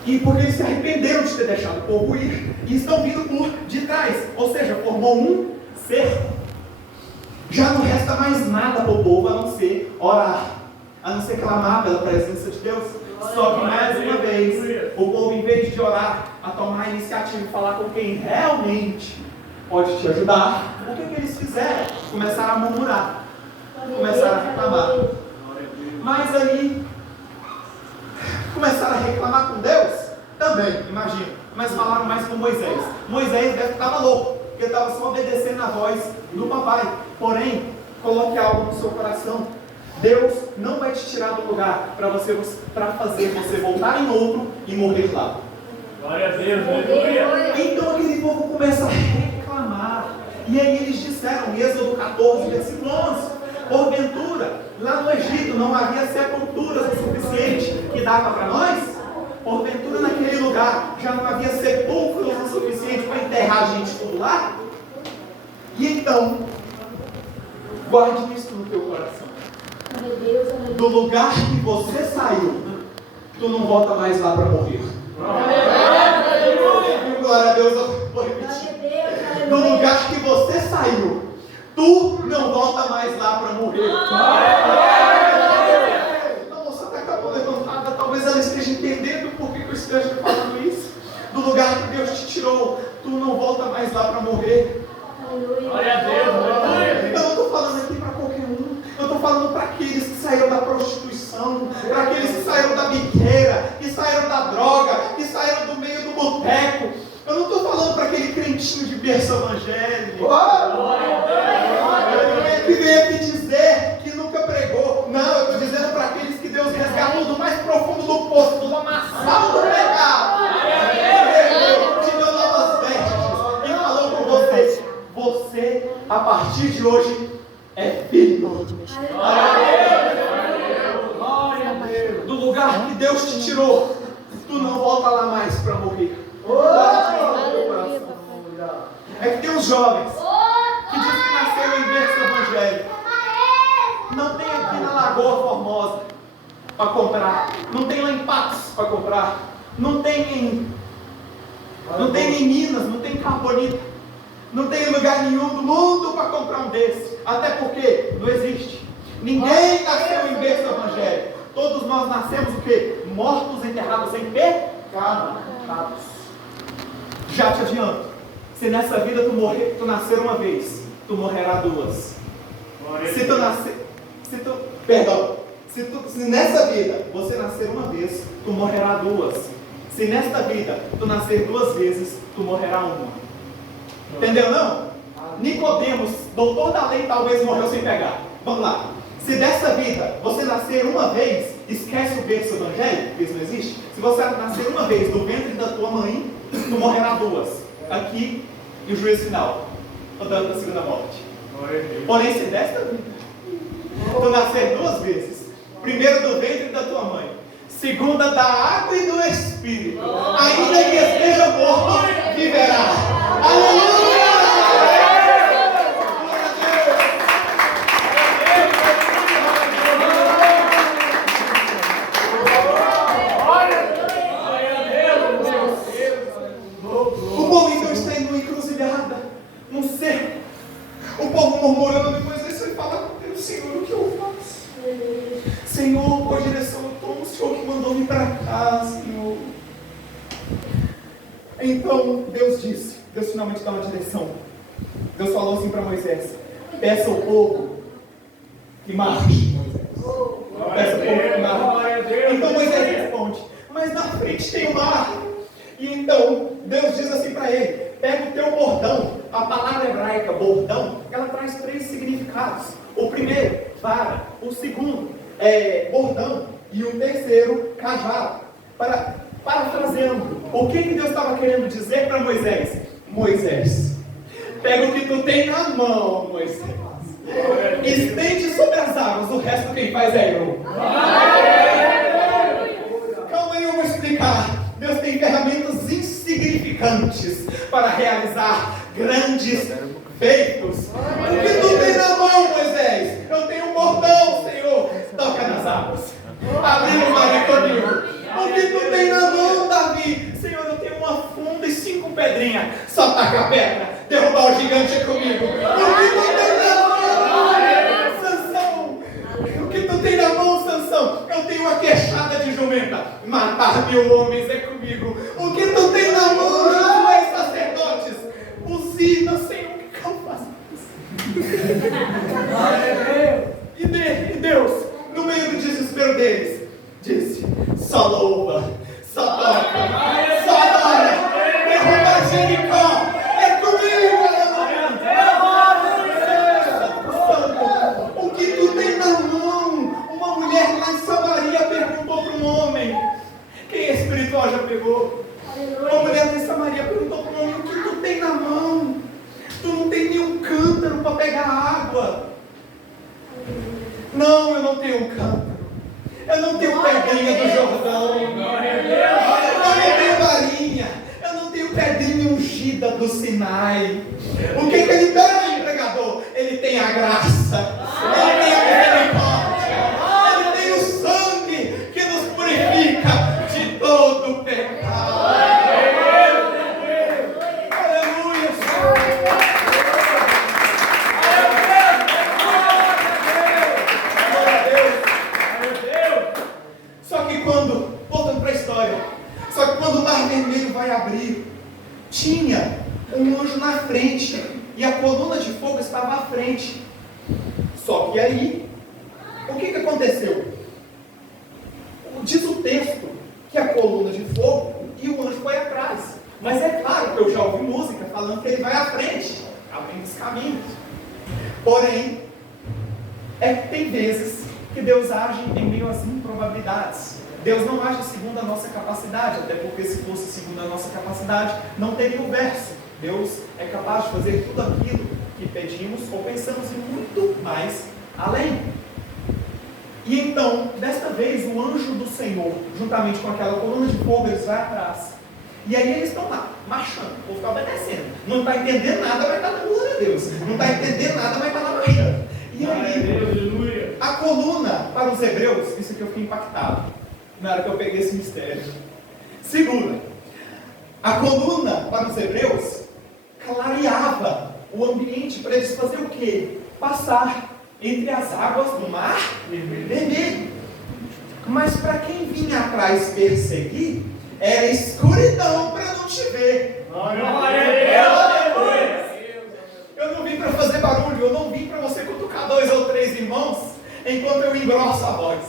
E porque eles se arrependeram de ter deixado o povo ir, e estão vindo por detrás, ou seja, formou um cerco. Já não resta mais nada para o povo a não ser orar, a não ser clamar pela presença de Deus. Só que mais uma vez, o povo, em vez de orar, a tomar a iniciativa e falar com quem realmente pode te ajudar, o que eles fizeram? Começaram a murmurar, começaram a reclamar. Mas aí, começaram a reclamar com Deus? Também, imagina. Mas falaram mais com Moisés. Moisés deve estar louco, porque estava só obedecendo a voz do papai. Porém, coloque algo no seu coração: Deus não vai te tirar do lugar para fazer você voltar em outro e morrer lá. Glória a Deus, aleluia. Então aquele povo começa a reclamar. E aí eles disseram, em Êxodo 14, versículo 11: porventura, lá no Egito não havia sepulturas o suficiente que dava para nós? Porventura naquele lugar já não havia sepulcros o suficiente para enterrar a gente tudo lá? E então, guarde isso no teu coração. Do lugar que você saiu, tu não volta mais lá para morrer. Glória a Deus, eu vou repetir. Do lugar que você saiu, tu não volta mais lá para morrer. A moça está com a mão levantada, talvez ela esteja entendendo por que eu esteja falando isso. Do lugar que Deus te tirou, tu não volta mais lá para morrer. Glória a Deus, aleluia. Eu não estou falando aqui para qualquer um. Eu estou falando para aqueles que saíram da prostituição, para aqueles que saíram da biqueira, que saíram da droga, que saíram do meio do boteco. Eu não estou falando para aquele crentinho de berço evangélico. partir de hoje é filho. Glória a Deus. Do lugar que Deus te tirou, tu não volta lá mais para morrer. Aleluia, papai. É que tem uns jovens que dizem que nasceram em berço evangélico. Não tem aqui na Lagoa Formosa para comprar. Não tem lá em Patos para comprar. Não tem em Minas, não tem em Carbonita. Não tem em lugar nenhum do mundo para comprar um desse. Até porque não existe. Ninguém nasceu em berço evangélico. Todos nós nascemos o quê? Mortos, enterrados em pecados. Já te adianto. Se nessa vida tu nascer uma vez, tu morrerá duas. Se nessa vida você nascer uma vez, tu morrerá duas. Se nesta vida tu nascer duas vezes, tu morrerá uma. Entendeu não? Nicodemos, doutor da lei, talvez morreu sem pegar. Vamos lá. Se dessa vida você nascer uma vez, esquece o berço evangélico, que isso não existe. Se você nascer uma vez do ventre da tua mãe, tu morrerá duas. Aqui e o juízo final, dando a segunda morte. Porém, se desta vida tu nascer duas vezes, primeiro do ventre da tua mãe, segunda da água e do Espírito, ainda que esteja morto, viverá. Aleluia! O povo então está indo encruzilhada, num cerco. O povo murmurando, depois ele foi falar com Deus: Senhor, o que eu faço? Senhor, qual direção eu tomo? O Senhor que mandou vir para cá, Senhor. Então Deus finalmente dá uma direção. Deus falou assim para Moisés: peça ao povo que marche. Peça ao povo que marche. Então Moisés responde: mas na frente tem o mar. E então Deus diz assim para ele: pega o teu bordão. A palavra hebraica bordão, ela traz 3 significados. O primeiro, vara. O segundo, bordão. E o terceiro, cajado. Parafraseando, o que Deus estava querendo dizer para Moisés? Moisés, pega o que tu tem na mão, Moisés. Estende sobre as águas, o resto quem faz é eu. Calma aí, eu vou explicar. Deus tem ferramentas insignificantes para realizar grandes feitos. O que tu tem na mão, Moisés? Eu tenho um bordão, Senhor. Toca nas águas. Abriu o mar todinho. O que tu tem na mão, Davi? Senhor, eu tenho uma funda e 5 pedrinhas. Só taca a pedra. Derrubar o gigante é comigo. O que tu tem na mão, Sansão? O que tu tem na mão, Sansão? Eu tenho uma queixada de jumenta. Matar 1000 homens é comigo. O que tu tem na mão, Josué, sacerdotes? Buzina, Senhor, o que eu faço? E Deus, no meio do desespero deles, disse: só louva, só toca, só adora, derruba Jericó, é comigo, aleluia. O que tu tem na mão? Uma mulher lá em Samaria perguntou para um homem. Quem é espiritual já pegou? Uma mulher lá em Samaria perguntou para um homem: o que tu tem na mão? Tu não tem nenhum cântaro para pegar água. Não, eu não tenho um cântaro. Eu não tenho pedrinha do Jordão. Eu não tenho varinha. Eu não tenho pedrinha ungida do Sinai. O que ele tem, pregador? Ele tem a graça. Ele tem a misericórdia. Ele tem o sangue que nos purifica de todo pecado. Aleluia, Senhor. Quando o mar vermelho vai abrir, tinha um anjo na frente e a coluna de fogo estava à frente. Só que aí, o que aconteceu? Diz o texto que a coluna de fogo e o anjo foi atrás. Mas é claro que eu já ouvi música falando que ele vai à frente, abrindo os caminhos. Porém, tem vezes que Deus age em meio às improbabilidades. Deus não age segundo a nossa capacidade, até porque se fosse segundo a nossa capacidade, não teria o verso. Deus é capaz de fazer tudo aquilo que que pedimos ou pensamos em muito mais além. E então, desta vez, o anjo do Senhor, juntamente com aquela coluna de fogo, eles vão atrás. E aí eles estão lá, marchando, o povo está obedecendo. Não está entendendo nada, mas está dando glória a Deus. Não está entendendo nada, mas está lá marchando. E aí, a coluna para os hebreus, isso aqui eu fiquei impactado na hora que eu peguei esse mistério. Segura, a coluna para os hebreus clareava o ambiente para eles fazer o quê? Passar entre as águas do mar vermelho. Mas para quem vinha atrás perseguir, era escuridão para não te ver. Eu não vim para fazer barulho, eu não vim para você cutucar 2 ou 3 irmãos enquanto eu engrosso a voz.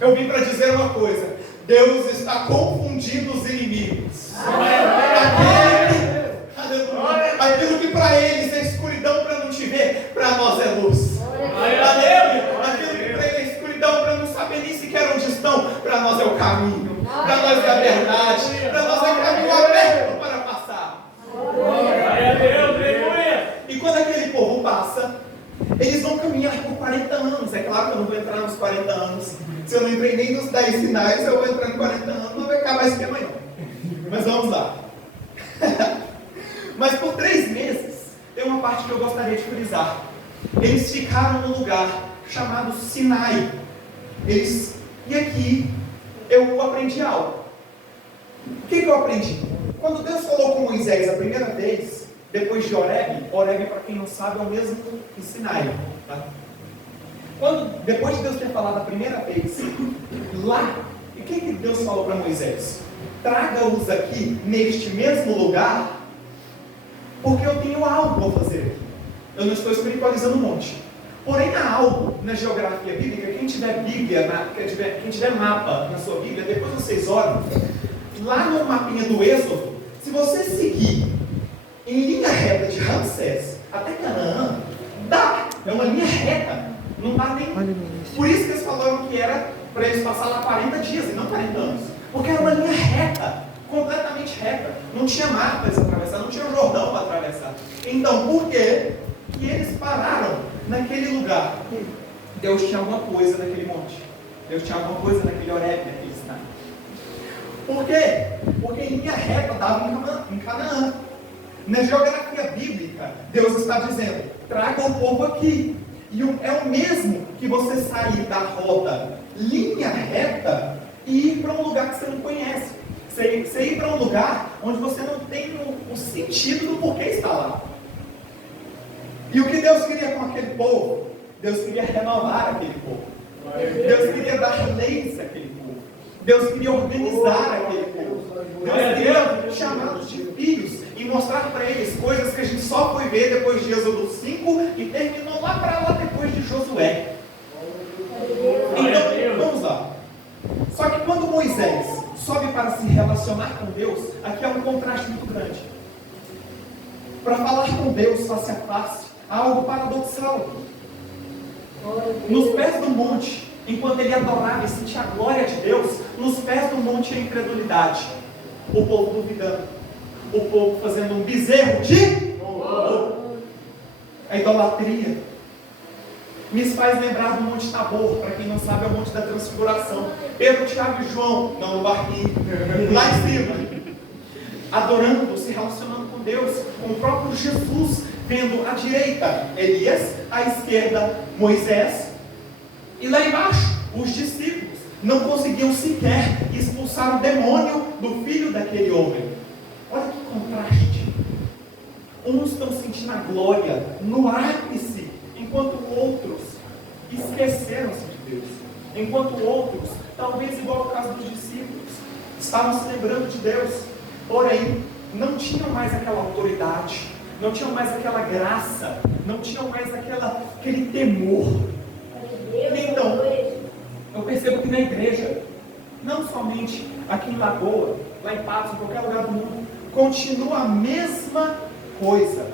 Eu vim para dizer uma coisa: Deus está confundindo os inimigos. Aquilo que para eles é escuridão para não te ver, para nós é luz. Aquilo que para eles é escuridão para não saber nem sequer onde estão, para nós é o caminho, para nós é a verdade, para nós é o caminho aberto para passar. E quando aquele povo passa, eles vão caminhar por 40 anos. É claro que eu não vou entrar nos 40 anos. Se eu não entrei nem nos 10 sinais, eu vou entrar em 40 anos, não vai acabar esse esquema não. Mas vamos lá. Mas por 3 meses, tem uma parte que eu gostaria de frisar. Eles ficaram num lugar chamado Sinai. E aqui eu aprendi algo. O que eu aprendi? Quando Deus falou com Moisés a primeira vez, depois de Horebe, para quem não sabe, é o mesmo que Sinai. Tá? Depois de Deus ter falado a primeira vez, lá, e o que Deus falou para Moisés? Traga-os aqui, neste mesmo lugar, porque eu tenho algo a fazer aqui. Eu não estou espiritualizando um monte. Porém, há algo na geografia bíblica. Quem tiver Bíblia, quem tiver mapa na sua Bíblia, depois vocês olhem. Lá no mapinha do Êxodo, se você seguir em linha reta de Ramsés até Canaã, dá. É uma linha reta. Não dá nem. Por isso que eles falaram que era para eles passar lá 40 dias e não 40 anos. Porque era uma linha reta, completamente reta. Não tinha mar para eles atravessar, não tinha Jordão para atravessar. Então, por que eles pararam naquele lugar? Deus tinha alguma coisa naquele monte. Deus tinha alguma coisa naquele Horebe, naquele Sinai. Por quê? Porque em linha reta dava em Canaã. Na geografia bíblica, Deus está dizendo: traga o povo aqui. E é o mesmo que você sair da rota linha reta e ir para um lugar que você não conhece. Você ir para um lugar onde você não tem o sentido do porquê está lá. E o que Deus queria com aquele povo? Deus queria renovar aquele povo. Deus queria dar leis àquele povo. Deus queria organizar aquele povo. Deus queria chamá-los de filhos e mostrar para eles coisas que a gente só foi ver depois de Êxodo 5 e terminou lá para lá depois de Josué. Então, vamos lá. Só que quando Moisés sobe para se relacionar com Deus, aqui há um contraste muito grande. Para falar com Deus face a face, há algo paradoxal. Nos pés do monte, enquanto ele adorava e sentia a glória de Deus, nos pés do monte a incredulidade, o povo duvidando, o povo fazendo um bezerro de ouro, a idolatria. Me faz lembrar do Monte Tabor. Para quem não sabe, é o Monte da Transfiguração. Pedro, Tiago e João, não no barquinho, lá em cima, adorando, se relacionando com Deus, com o próprio Jesus, vendo à direita Elias, à esquerda Moisés, e lá embaixo os discípulos não conseguiam sequer expulsar o demônio do filho daquele homem. Olha que contraste. Uns estão sentindo a glória no ápice, enquanto outros esqueceram-se de Deus. Enquanto outros, talvez igual ao caso dos discípulos, estavam se lembrando de Deus, porém não tinham mais aquela autoridade, não tinham mais aquela graça, não tinham mais aquele temor. Então, eu percebo que na igreja, não somente aqui em Lagoa, lá em Patos, em qualquer lugar do mundo, continua a mesma coisa.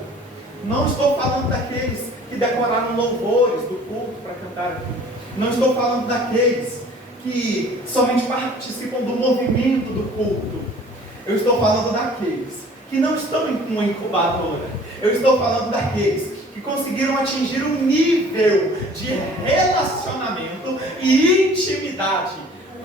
Não estou falando daqueles que decoraram louvores do culto para cantar aqui. Não estou falando daqueles que somente participam do movimento do culto. Eu estou falando daqueles que não estão em uma incubadora. Eu estou falando daqueles que que conseguiram atingir um nível de relacionamento e intimidade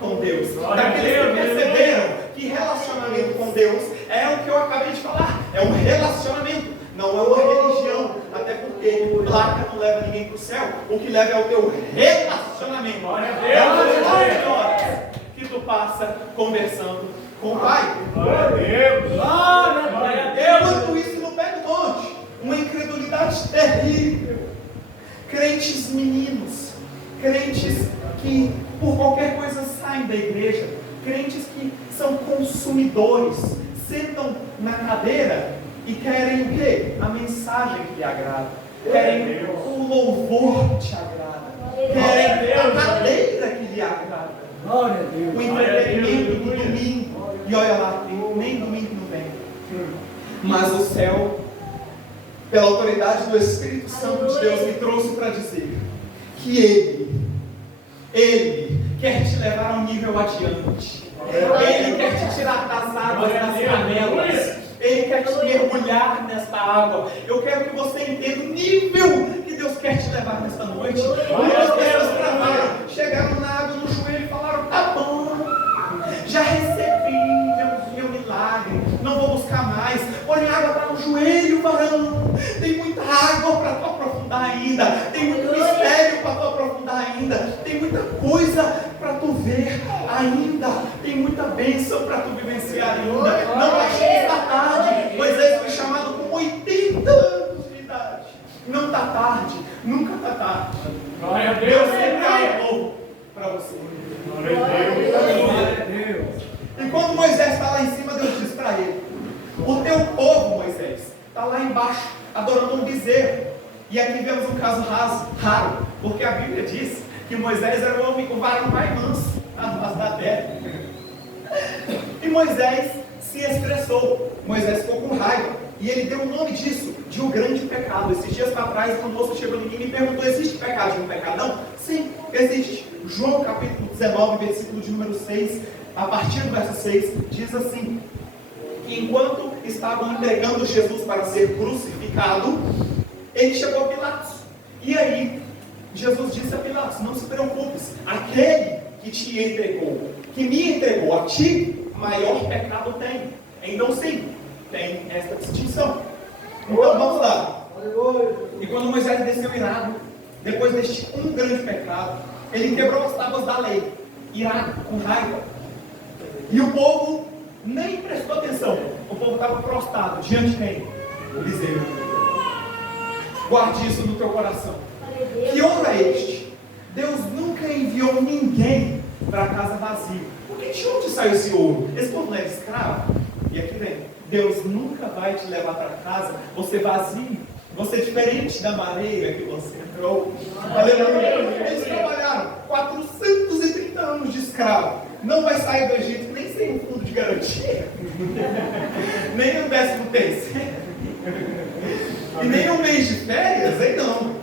com Deus. Daqueles que perceberam que relacionamento com Deus é o que eu acabei de falar, é um relacionamento, não é uma religião, até porque placa não leva ninguém para o céu, o que leva é o teu relacionamento. Glória a Deus. É as horas que tu passa conversando com o Pai. Glória a Deus. Glória a Deus. Enquanto isso não pega o monte, uma incredulidade terrível. Crentes meninos, crentes que por qualquer coisa saem da igreja, crentes que são consumidores, sentam na cadeira e querem o quê? A mensagem que lhe agrada, querem o louvor que te agrada, querem a cadeira que lhe agrada, o entretenimento do domingo. E olha lá, nem domingo não vem. Mas o céu, pela autoridade do Espírito Santo de Deus, me trouxe para dizer que Ele quer te levar a um nível adiante. Ele quer te tirar das águas, das canelas. Ele quer te mergulhar nesta água. Eu quero que você entenda o nível que Deus quer te levar nesta noite. Muitas pessoas travaram, chegaram na água no joelho e falaram: tá bom, já recebi meu milagre, não vou buscar mais. Porém, a água está no joelho, varão. Tem muita água para tu aprofundar ainda. Tem muito mistério para tu aprofundar ainda. Tem muita coisa para tu ver ainda. Tem muita bênção para tu vivenciar ainda. Não achei que está tarde. Moisés foi chamado com 80 anos de idade. Não está tarde, nunca está tarde. Glória a Deus. Deus sempre há um novo para você. Glória a Deus. E quando Moisés está lá em cima, Deus diz para ele: o teu povo, Moisés, está lá embaixo, adorando um bezerro. E aqui vemos um caso raro, porque a Bíblia diz que Moisés era o varão mais manso na face da terra. E Moisés se estressou, Moisés ficou com raiva, e ele deu o nome disso, de um grande pecado. Esses dias para trás, um moço chegou em mim e me perguntou: existe pecado de um pecado? Não? Sim, existe. João capítulo 19, versículo de número 6, a partir do verso 6, diz assim: que enquanto estavam entregando Jesus para ser crucificado, ele chegou a Pilatos. E aí, Jesus disse a Pilatos: não se preocupes, aquele que te entregou, que me entregou a ti, maior pecado tem. Então sim, tem esta distinção. Então vamos lá. E quando Moisés desceu irado, depois deste um grande pecado, ele quebrou as tábuas da lei, irado, com raiva. E o povo nem prestou atenção. O povo estava prostrado diante de quem? O bezerro. Guarde isso no teu coração. Que ouro é este? Deus nunca enviou ninguém para casa vazio. Porque de onde saiu esse ouro? Esse povo não é escravo? E aqui vem: Deus nunca vai te levar para casa você vazio, você diferente da maneira que você entrou. Aleluia. Eles trabalharam 430 anos de escravo. Não vai sair do Egito nem sem um fundo de garantia, nem um 13º, e nem um mês de férias, hein? Não.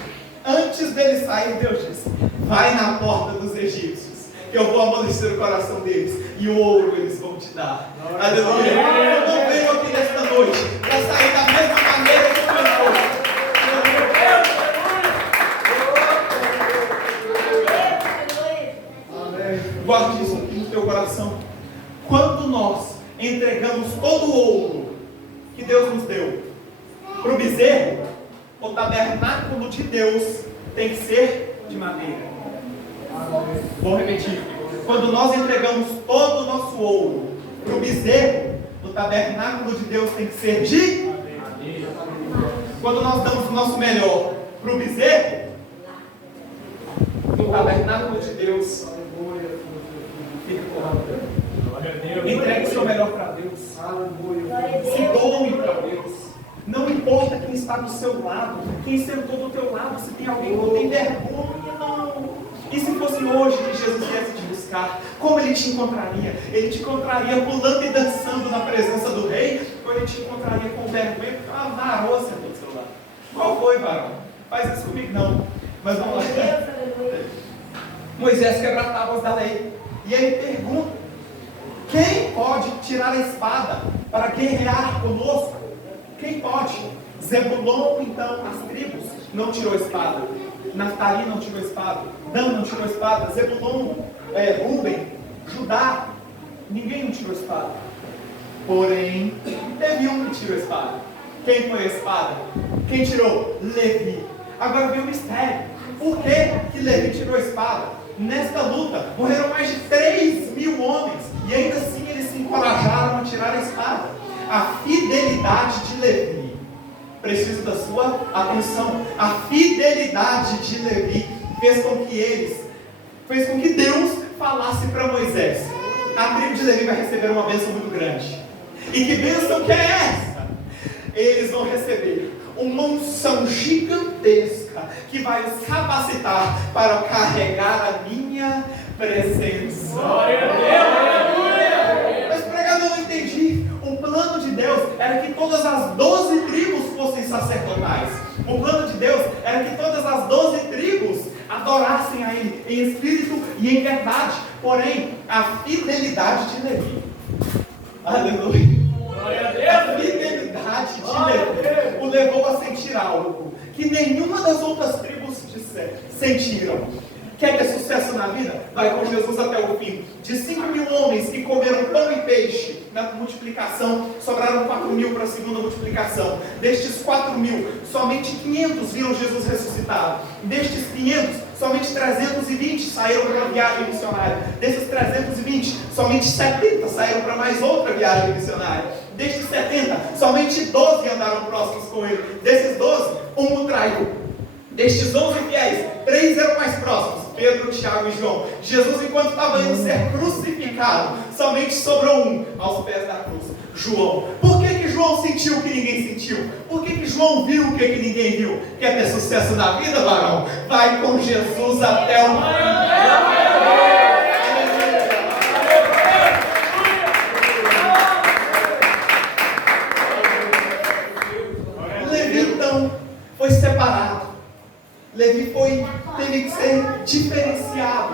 Antes dele sair, Deus disse: vai na porta dos egípcios, que eu vou amolecer o coração deles, e o ouro eles vão te dar. Aleluia. Eu não venho aqui nesta noite para sair da mesma maneira que eu estou. Guarde isso aqui no teu coração. Quando nós entregamos todo o ouro que Deus nos deu para o bezerro, o tabernáculo de Deus tem que ser de madeira. Vou repetir. Quando nós entregamos todo o nosso ouro para o bezerro, o tabernáculo de Deus tem que ser de madeira. Quando nós damos o nosso melhor para o bezerro, o tabernáculo de Deus fica corrompido. Entregue o seu melhor para Deus. Se doe para Deus. Não importa quem está do seu lado, quem sentou do teu lado, se tem alguém que tem vergonha, não. E se fosse hoje que Jesus viesse te buscar, como ele te encontraria? Ele te encontraria pulando e dançando na presença do rei, ou ele te encontraria com vergonha porque uma varoa sentou do seu lado? Qual foi, varão? Faz isso comigo não. Mas vamos lá. Moisés quebra tábuas da lei. E ele pergunta: quem pode tirar a espada para guerrear conosco? Quem pode? Zebulon, então, as tribos não tirou a espada. Naftali não tirou a espada. Dan não tirou a espada. Zebulon, Rúben, Judá, ninguém não tirou a espada. Porém, teve um que tirou a espada. Quem foi a espada? Quem tirou? Levi. Agora vem o mistério. Por que Levi tirou a espada? Nesta luta, morreram mais de 3.000 homens. E ainda assim eles se encorajaram a tirar a espada. A fidelidade de Levi precisa da sua atenção. A fidelidade de Levi fez com que Deus falasse para Moisés: a tribo de Levi vai receber uma bênção muito grande. E que bênção que é essa? Eles vão receber uma unção gigantesca que vai os capacitar para carregar a minha presença. Glória a Deus! Mas pregador, não entendi. O plano de Deus era que todas as 12 tribos fossem sacerdotais. O plano de Deus era que todas as 12 tribos adorassem a Ele em espírito e em verdade. Porém, a fidelidade de Levi, aleluia, a fidelidade de Levi o levou a sentir algo que nenhuma das outras tribos sentiram. Quer ter sucesso na vida? Vai com Jesus até o fim. De 5.000 homens que comeram pão e peixe na multiplicação, sobraram 4.000 para a segunda multiplicação. Destes 4.000, somente 500 viram Jesus ressuscitado. Destes 500, somente 320 saíram para uma viagem missionária. Desses 320, somente 70 saíram para mais outra viagem missionária. Destes 70, somente 12 andaram próximos com ele. Desses 12, um o traiu. Destes 11 fiéis, 3 eram mais próximos: Pedro, Tiago e João. Jesus, enquanto estava indo ser crucificado, somente sobrou um aos pés da cruz: João. Por que João sentiu o que ninguém sentiu? Por que João viu o que ninguém viu? Quer ter sucesso na vida, varão? Vai com Jesus até o fim. Levi então foi separado. Levi teve que ser diferenciado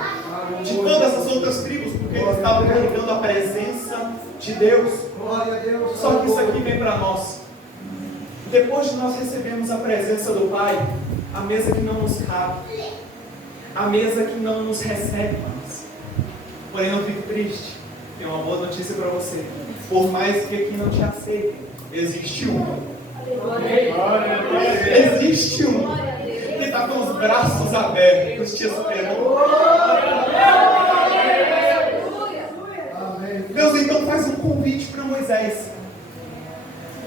de todas as outras tribos, porque eles estavam carregando a presença de Deus. Só que isso aqui vem para nós. Depois de nós recebermos a presença do Pai, a mesa que não nos cabe, a mesa que não nos recebe mais. Porém, não fique triste. Tenho uma boa notícia para você. Por mais que aqui não te aceitem, existe um. Existe um. Ele está com os braços abertos, te esperando. Deus então faz um convite para Moisés.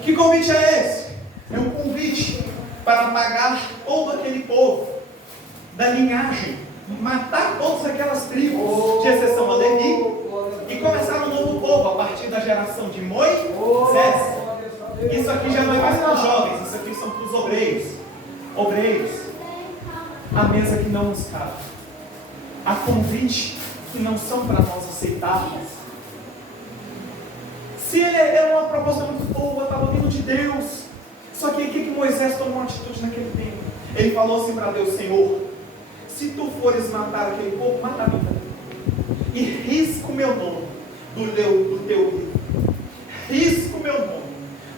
Que convite é esse? É um convite para apagar todo aquele povo da linhagem, matar todas aquelas tribos, de exceção a Levi, e começar um novo povo a partir da geração de Moisés. Isso aqui já não é mais para os jovens, isso aqui são para os obreiros. A mesa que não nos cabe, a convite que não são para nós aceitarmos. Se ele era uma proposta muito boa, estava vindo de Deus, só que o que Moisés tomou uma atitude naquele tempo? Ele falou assim para Deus: Senhor, se tu fores matar aquele povo, mata a mim também, e risca o meu nome do teu livro, risca o meu nome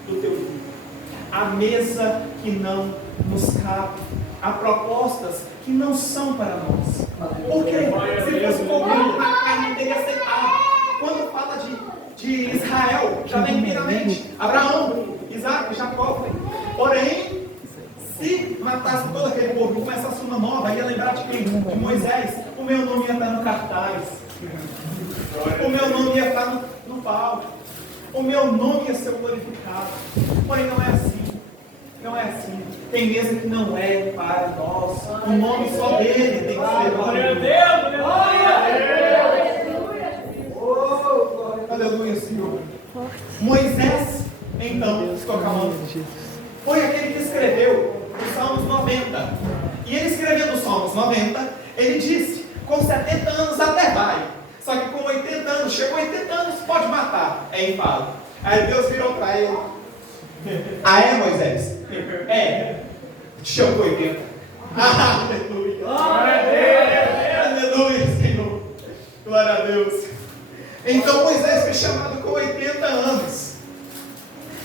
do teu livro. A mesa que não nos cabe, há propostas que não são para nós. Porque se fosse qualquer outra carne, teria aceitado. Quando fala de Israel, já vem primeiramente Abraão, Isaac, Jacó. Porém, se matasse todo aquele povo e começasse uma nova, ia lembrar de quem? De Moisés. O meu nome ia estar no cartaz, o meu nome ia estar no palco, o meu nome ia ser glorificado. Porém, não é assim. Não é assim. Tem mesa que não é para nós. O nome só dele tem que ser. Glória a Deus! Aleluia, Senhor. Moisés, então, estou acalmando, foi aquele que escreveu os Salmos 90. E ele escrevendo os Salmos 90, ele disse: com 70 anos até vai. Só que com 80 anos, chegou 80 anos, pode matar. É enfado. Aí Deus virou para ele: ah, é, Moisés? É. Chegou com 80. Aleluia. Aleluia, Senhor. Glória a Deus. Então Moisés foi chamado com 80 anos.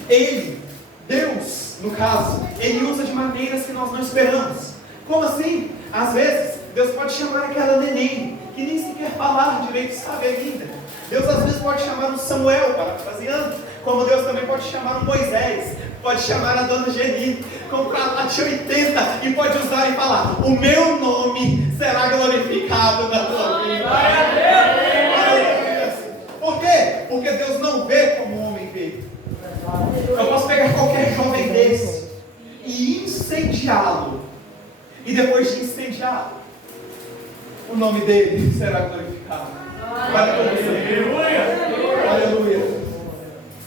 Ele, Deus, no caso, Ele usa de maneiras que nós não esperamos. Como assim? Às vezes, Deus pode chamar aquela neném, que nem sequer falar direito sabe ainda. Deus às vezes pode chamar um Samuel, parafraseando, como Deus também pode chamar um Moisés, pode chamar a dona Geni, como para lá de 80, e pode usar e falar: o meu nome será glorificado na tua vida. Por quê? Porque Deus não vê como o homem vê. Eu posso pegar qualquer jovem desse e incendiá-lo, e depois de incendiá-lo, o nome dele será glorificado. Aleluia.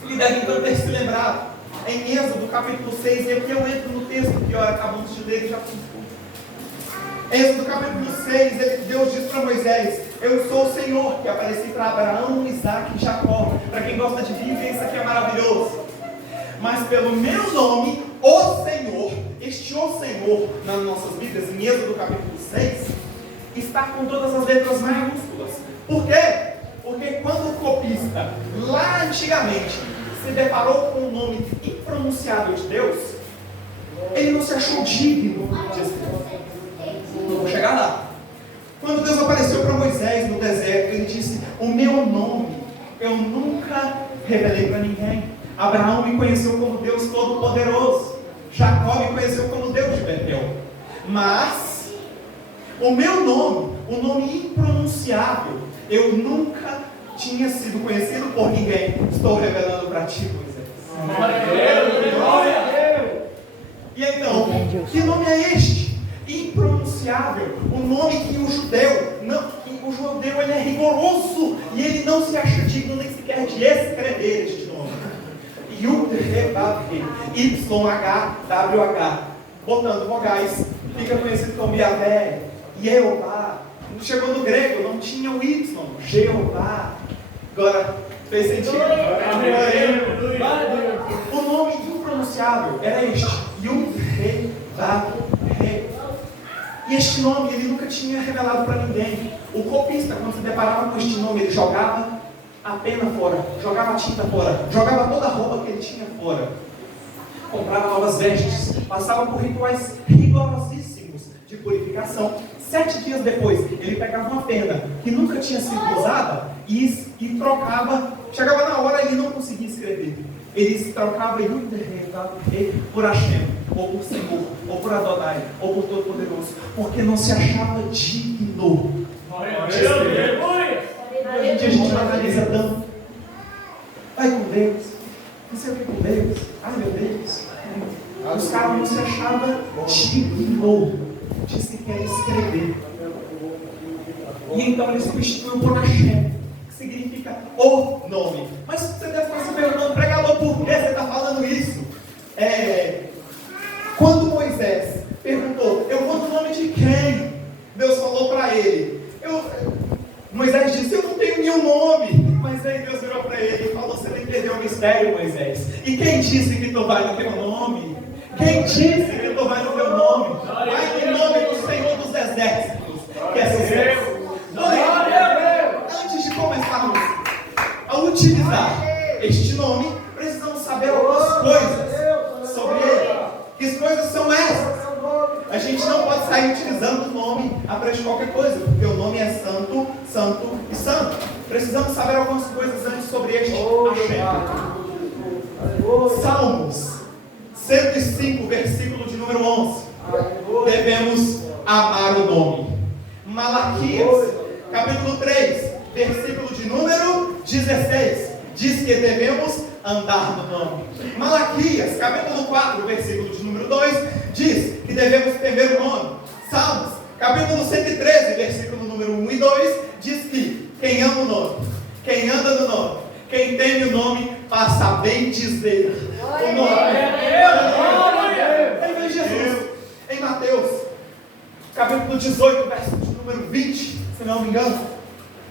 E deve então ter se lembrado em Êxodo capítulo 6, e aqui eu entro no texto que acabamos de ler e já fui. Êxodo capítulo 6, Deus diz para Moisés: eu sou o Senhor que apareci para Abraão, Isaac e Jacó. Para quem gosta de Bíblia, isso aqui é maravilhoso. Mas pelo meu nome, o Senhor, este o Senhor, nas nossas Bíblias, em Êxodo capítulo 6, está com todas as letras maiúsculas. Por quê? Porque quando o copista, lá antigamente, se deparou com o nome impronunciável de Deus, ele não se achou digno de escrever. Não vou chegar lá. Quando Deus apareceu para Moisés no deserto, ele disse: o meu nome eu nunca revelei para ninguém. Abraão me conheceu como Deus Todo-Poderoso, Jacó me conheceu como Deus de Betel, mas o meu nome, o nome impronunciável, eu nunca tinha sido conhecido por ninguém. Estou revelando para ti, Moisés. E então, que nome é este? Impronunciável. O nome que o judeu, ele é rigoroso e ele não se acha digno nem sequer de escrever este nome. Yud-He-Vav-He, Y-H-W-H, botando vogais, fica conhecido como Yahvé, Jeová. Chegou no grego, não tinha o Y, Jeová. Agora, fez sentido? O nome impronunciável era este, Yud-He-Vav-He. E este nome ele nunca tinha revelado para ninguém. O copista, quando se deparava com este nome, ele jogava a pena fora, jogava a tinta fora, jogava toda a roupa que ele tinha fora, comprava novas vestes, passava por rituais rigorosíssimos de purificação. 7 dias depois, ele pegava uma pena que nunca tinha sido usada e trocava. Chegava na hora, ele não conseguia escrever. Ele trocava por Hashem, ou por Senhor, ou por Adonai, ou por Todo-Poderoso, porque não se achava digno de escrever. Hoje em dia a gente analisa tanto. Vai com Deus, não sei o que com Deus. Ai meu Deus. Os caras não se achavam digno de sequer escrever. E então ele substituiu por Hashem, que significa o nome. Mas você deve estar se perguntando: pregador, por que você está falando isso? Quando Moisés perguntou: eu vou no nome de quem? Deus falou para ele. Moisés disse: eu não tenho nenhum nome. Mas aí Deus virou para ele e falou: você não entendeu o mistério, Moisés. E quem disse que tu vai no teu nome? Quem disse que tu vai no teu nome? Vai no nome do Senhor dos Exércitos, que é sucesso. Antes de começarmos a utilizar este nome, precisamos saber algumas coisas sobre ele. Que coisas são essas? A gente não pode sair utilizando o nome atrás de qualquer coisa, porque o nome é santo, santo e santo. Precisamos saber algumas coisas antes sobre este Hashem. Salmos 105, versículo de número 11. Devemos amar o nome. Malaquias, capítulo 3, versículo de número 16. Diz que devemos andar no nome. Malaquias, capítulo 4, versículo de número 2, diz que devemos temer o nome. Salmos, capítulo 113, versículo número 1 e 2, diz que quem ama o nome, quem anda no nome, quem teme o nome, passa a bem dizer o nome. Aí vem Jesus, em Mateus, capítulo 18, versículo de número 20, se não me engano,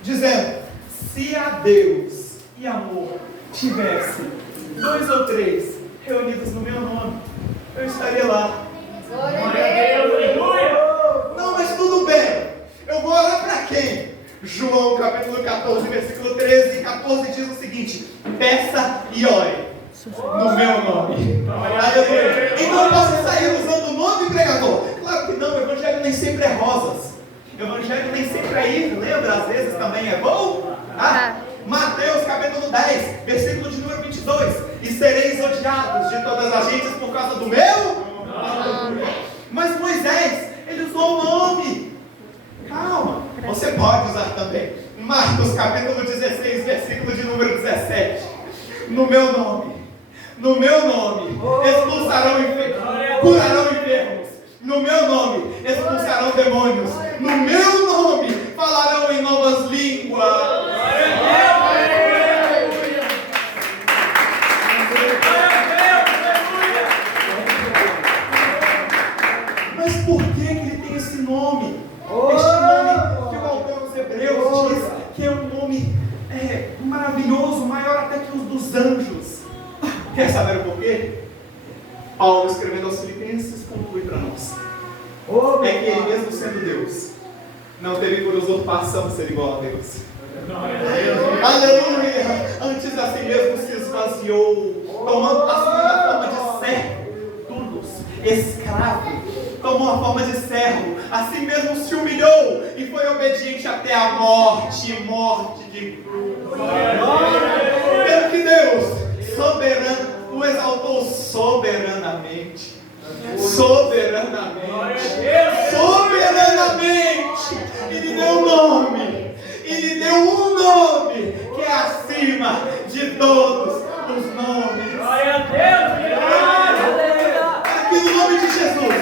dizendo: se a Deus e amor tivesse 2 ou 3 reunidos no meu nome, eu estaria lá. Não, mas tudo bem. Eu vou orar para quem? João capítulo 14, versículo 13 e 14 diz o seguinte: peça e ore. No meu nome. Aleluia. Então eu posso sair usando o nome pregador? Claro que não, o evangelho nem sempre é rosas. O evangelho nem sempre é isso, lembra? Às vezes também é bom. Mateus capítulo 10, versículo de número 22. E sereis odiados de todas as gentes por causa do meu nome. Mas Moisés, ele usou o nome. Calma, você pode usar também. Marcos capítulo 16, versículo de número 17. No meu nome, expulsarão enfermos, curarão enfermos. No meu nome, expulsarão demônios. No meu nome, falarão em novas línguas. Mas por que ele tem esse nome? Este nome que o autor dos Hebreus diz que é um nome maravilhoso, maior até que os dos anjos. Quer saber o porquê? Paulo, escrevendo aos Filipenses, conclui para nós. É que ele mesmo sendo Deus, não teve por usurpação ser igual a Deus. Aleluia! Antes a si mesmo se esvaziou, assumindo a forma de servo, escravo, tomou a forma de servo, assim mesmo se humilhou e foi obediente até a morte de cruz. Pelo que Deus, soberano, o exaltou soberanamente. Ele deu um nome. Ele deu um nome que é acima de todos os nomes. Glória a Deus! Aqui no nome de Jesus.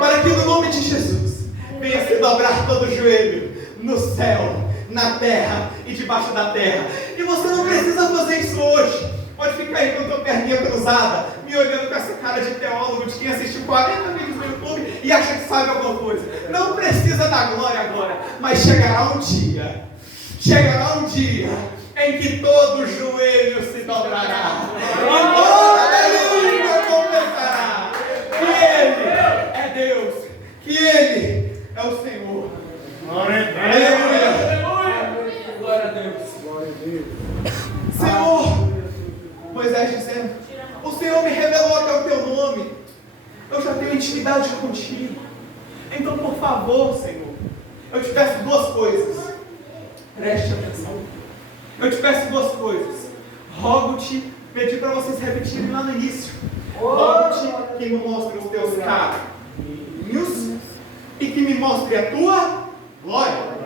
Para que no nome de Jesus venha se dobrar todo o joelho no céu, na terra e debaixo da terra. E você não precisa fazer isso hoje. Pode ficar aí com a tua perninha cruzada, me olhando com essa cara de teólogo, de quem assistiu 40 vídeos no YouTube e acha que sabe alguma coisa. Não precisa da glória agora, mas chegará um dia em que todo joelho se dobrará e toda língua confessará que Ele é Deus, que Ele é o Senhor. Aleluia! Glória a Deus! Senhor, Moisés dizendo: o Senhor me revelou que é o teu nome, eu já tenho intimidade contigo. Então, por favor, Senhor, eu te peço duas coisas. Preste atenção. Eu te peço duas coisas. Rogo-te, pedi para vocês repetirem lá no início. Rogo-te que me mostre os teus caminhos e que me mostre a tua glória.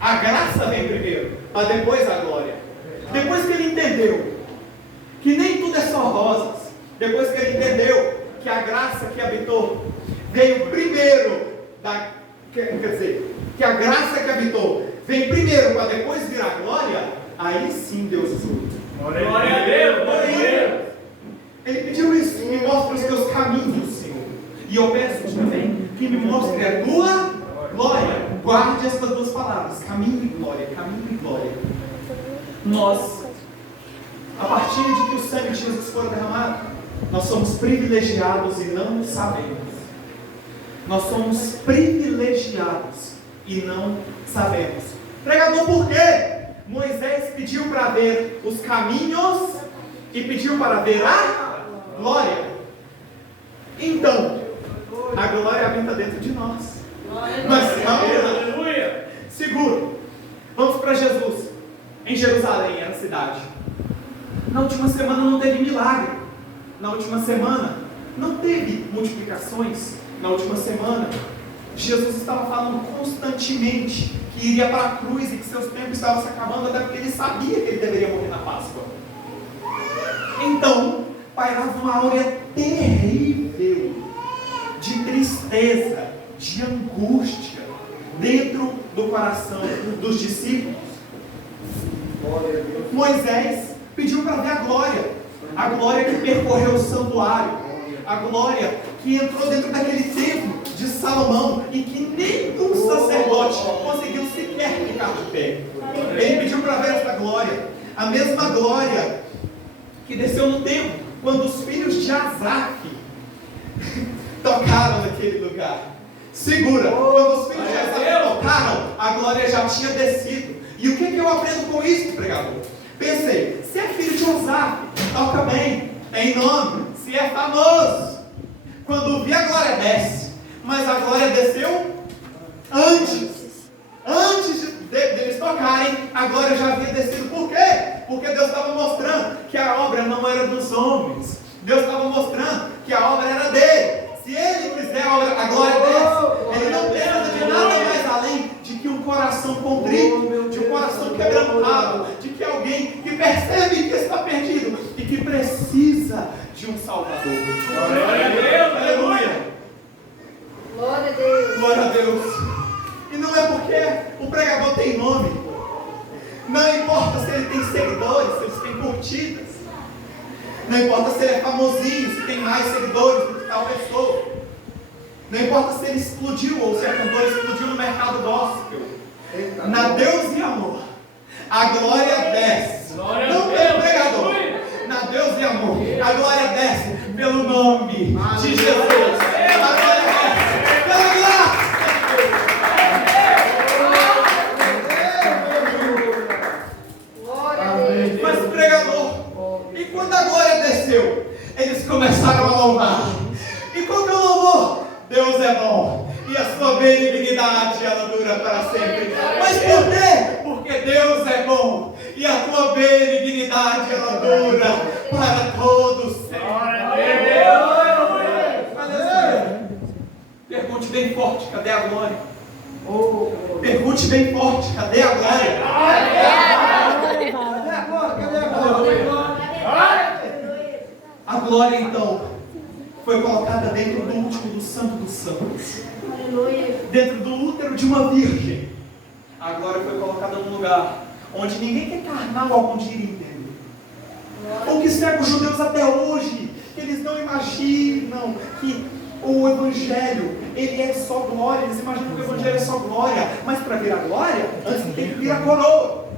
A graça vem primeiro, mas depois a glória. Depois que ele entendeu que nem tudo é só rosas, depois que ele entendeu que a graça que habitou veio primeiro que a graça que habitou vem primeiro para depois vir a glória, aí sim Deus usou. Glória a Deus! Glória a Deus! Ele pediu isso: me mostre os teus caminhos, Senhor. E eu peço também que me mostre a tua glória. Guarde essas duas palavras: caminho e glória. Caminho e glória. Nós, a partir de que o sangue de Jesus foi derramado, nós somos privilegiados e não sabemos. Nós somos privilegiados e não sabemos. Pregador, por quê? Moisés pediu para ver os caminhos e pediu para ver a glória. Então, a glória habita dentro de nós. Mas aleluia! Seguro. Vamos para Jesus. Em Jerusalém, era a cidade. Na última semana não teve milagre. Na última semana não teve multiplicações. Na última semana, Jesus estava falando constantemente que iria para a cruz e que seus tempos estavam se acabando, até porque ele sabia que ele deveria morrer na Páscoa. Então, pairava uma áurea terrível de tristeza, de angústia dentro do coração dos discípulos. Moisés pediu para ver a glória que percorreu o santuário, a glória que entrou dentro daquele templo de Salomão e que nenhum sacerdote conseguiu sequer ficar de pé. Ele pediu para ver essa glória, a mesma glória que desceu no templo quando os filhos de Asaf tocaram naquele lugar. Segura, quando os filhos de Asaf tocaram, a glória já tinha descido. E E o que eu aprendo com isso, pregador? Pensei, se é filho de Osaf, toca bem, tem nome, se é famoso. Quando vi, a glória desce. Mas a glória desceu antes deles tocarem, a glória já havia descido. Por quê? Porque Deus estava mostrando que a obra não era dos homens. Deus estava mostrando que a obra era dele. Se ele quiser, a glória desce. Ele não precisa de nada mais além de que um coração contrito, de um coração quebrantado, de que alguém que percebe que está perdido e que precisa de um Salvador. Glória a Deus, aleluia. Glória a Deus. Glória a Deus. E não é porque o pregador tem nome. Não importa se ele tem seguidores, se ele tem curtidas. Não importa se ele é famosinho, se tem mais seguidores do que tal pessoa. Não importa se ele explodiu ou se a cantora explodiu no mercado gospel. Na Deus e amor, a glória desce. Não pelo pregador. Na Deus e amor, a glória desce pelo nome de Jesus. A glória desce pela graça. Mas o pregador, e quando a glória desceu, eles começaram a louvar. E quando eu louvor, Deus é bom, e a sua benignidade ela dura para sempre. Mas por quê? Porque Deus é bom, e a tua benignidade ela dura para todos sempre. Pergunte bem forte, cadê a glória? Pergunte bem forte, cadê a glória? A glória então foi colocada dentro do último do Santo dos Santos. Dentro do útero de uma virgem. A glória foi colocada num lugar onde ninguém que é carnal algum dia iria entender. Ou que cega os judeus até hoje, eles não imaginam que o Evangelho, ele é só glória. Eles imaginam que o Evangelho é só glória. Mas para vir a glória, antes tem que vir a coroa.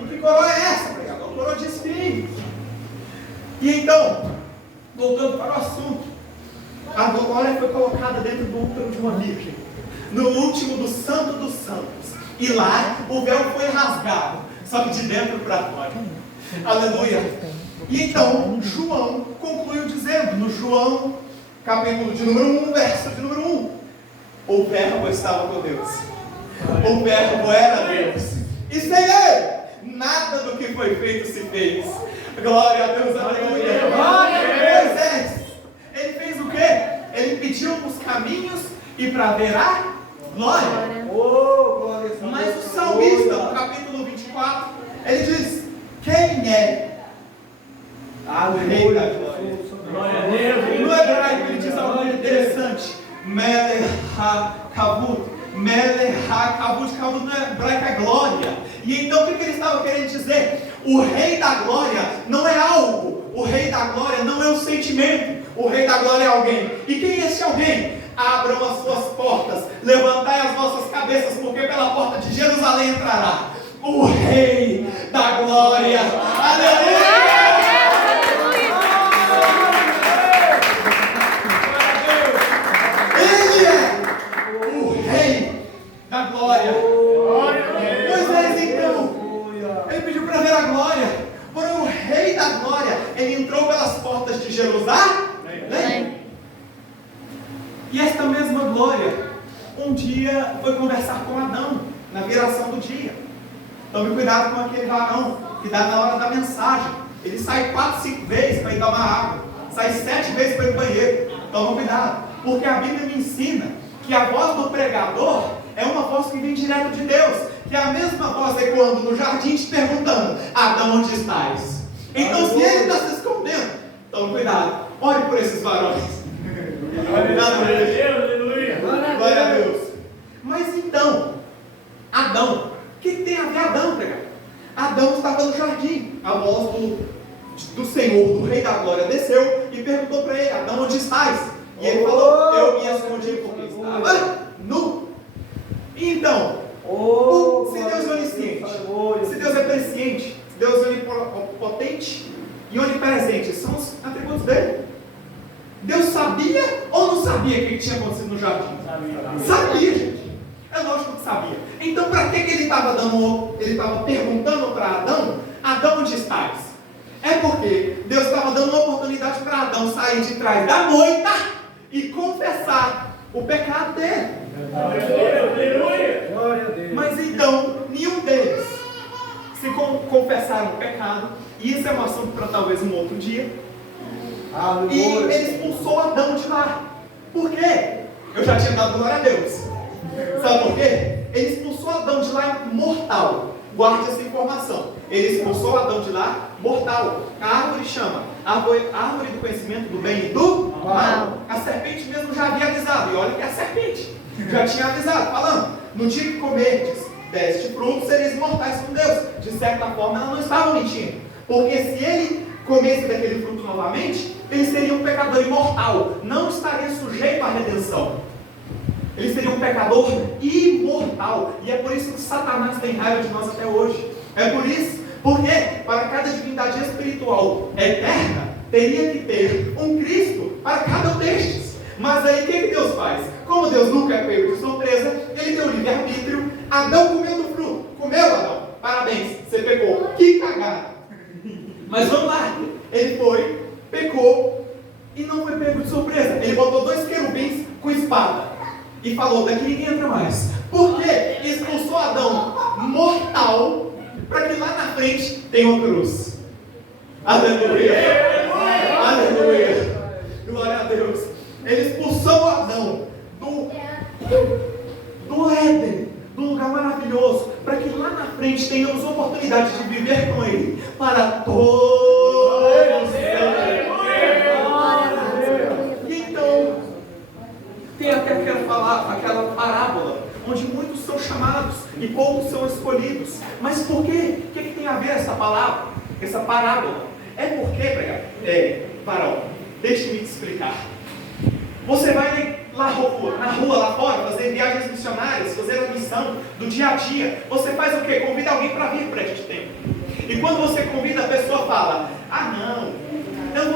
E que coroa é essa, pregador? Coroa de Espírito. E então, voltando para o assunto, a glória foi colocada dentro do útero de uma virgem, no último do Santo dos Santos. E lá o véu foi rasgado, só que de dentro para fora. Aleluia. E então João concluiu dizendo, no João capítulo de número 1, verso de número 1, o verbo estava com Deus, o verbo era Deus, e sem ele nada do que foi feito se fez. Glória a Deus, aleluia. Moisés, ele fez o quê? Ele pediu os caminhos e para ver a glória. Mas o salmista, no capítulo 24, ele diz: quem é o rei da glória? Glória a Deus. No hebraico ele diz algo interessante: Melech HaKavod. Melech HaKavod. Kavod no hebraico é glória. E então o que ele estava querendo dizer? O rei da glória não é algo. O rei da glória não é um sentimento. O rei da glória é alguém. E quem é esse alguém? Abram as suas portas, levantai as vossas cabeças, porque pela porta de Jerusalém entrará o rei da glória. Aleluia! Ele é o rei da glória. Moisés então, ele pediu para ver a glória. Porém o rei da glória, ele entrou pelas portas de Jerusalém. E esta mesma glória, um dia foi conversar com Adão, na viração do dia. Tome cuidado com aquele varão que dá na hora da mensagem. Ele sai 4, 5 vezes para ir tomar água, sai 7 vezes para ir no banheiro. Toma cuidado, porque a Bíblia me ensina que a voz do pregador é uma voz que vem direto de Deus, que é a mesma voz ecoando no jardim te perguntando: Adão, onde estás? Então se ele está se escondendo, tome cuidado, ore por esses varões. Glória a Deus, aleluia. Glória a Deus. Mas então, Adão, o que tem a ver Adão, pregador? Adão estava no jardim, a voz do Senhor, do Rei da Glória, desceu e perguntou para ele: Adão, onde estás? E ele falou: eu me escondi porque estava nu. Então, se Deus é onisciente, se Deus é presciente, se Deus é onipotente e onipresente, são os atributos dele. Deus sabia ou não sabia o que tinha acontecido no jardim? Sabia, gente. É É lógico que sabia. Então, para que ele estava perguntando para Adão, Adão, onde estás? É porque Deus estava dando uma oportunidade para Adão sair de trás da moita e confessar o pecado dele. Mas então, nenhum deles se confessaram o pecado, e isso é um assunto para talvez um outro dia. E ele expulsou Adão de lá. Por quê? Eu já tinha dado glória a Deus. Sabe por quê? Ele expulsou Adão de lá mortal. Guarde essa informação. Ele expulsou Adão de lá mortal. A árvore chama árvore do conhecimento do bem e do mal. A serpente mesmo já havia avisado. E olha que a serpente já tinha avisado, falando: no dia que comerdes deste fruto, sereis mortais com Deus. De certa forma, ela não estava mentindo. Porque se ele comesse daquele fruto novamente, ele seria um pecador imortal. Não estaria sujeito à redenção. Ele seria um pecador imortal. E é por isso que Satanás tem raiva de nós até hoje. É por isso, porque para cada divindade espiritual eterna, teria que ter um Cristo para cada um destes. Mas aí o que Deus faz? Como Deus nunca é pego de surpresa, ele deu livre-arbítrio. Adão comeu do fruto. Comeu, Adão? Parabéns, você pecou. Que cagada. Mas vamos lá. Ele foi, pecou e não foi pego de surpresa. Ele botou 2 querubins com espada e falou: daqui ninguém entra mais. Por quê? Expulsou Adão mortal para que lá na frente tenha uma cruz. Aleluia! Aleluia! Glória a Deus! Ele expulsou Adão do Éden, do lugar maravilhoso, para que lá na frente tenhamos oportunidade de viver com Ele para todos sempre. Então, tem até aquela parábola onde muitos são chamados e poucos são escolhidos. Mas por quê? O que tem a ver essa palavra, essa parábola? É porque, Varão, deixe-me te explicar. Você vai na rua, lá fora, fazer viagens missionárias, fazer a missão do dia a dia. Você faz o quê? Convida alguém para vir para este tempo. E quando você convida, a pessoa fala: não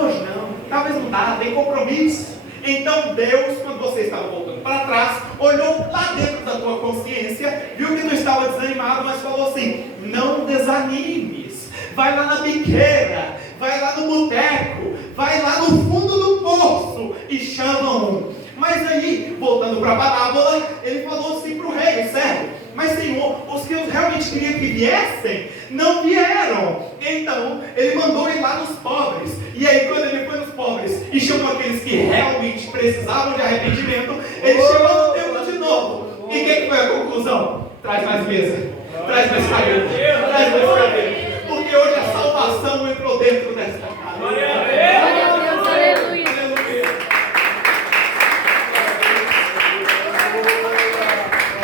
hoje não, talvez não dá, tem compromisso. Então Deus, quando você estava voltando para trás, olhou lá dentro da tua consciência, viu que tu estava desanimado, mas falou assim: não desanimes, vai lá na biqueira, vai lá no boteco, vai lá no fundo do poço e chama um. Mas aí, voltando para a parábola, ele falou assim para o rei, o servo: mas Senhor, os que eu realmente queria que viessem, não vieram. Então, ele mandou ir lá nos pobres. E aí, quando ele foi nos pobres e chamou aqueles que realmente precisavam de arrependimento, ele chegou no templo de novo. E que foi a conclusão? Traz mais mesa, traz mais cadeira, traz mais cadeira. Porque hoje a salvação entrou dentro desta casa. Glória a Deus, aleluia.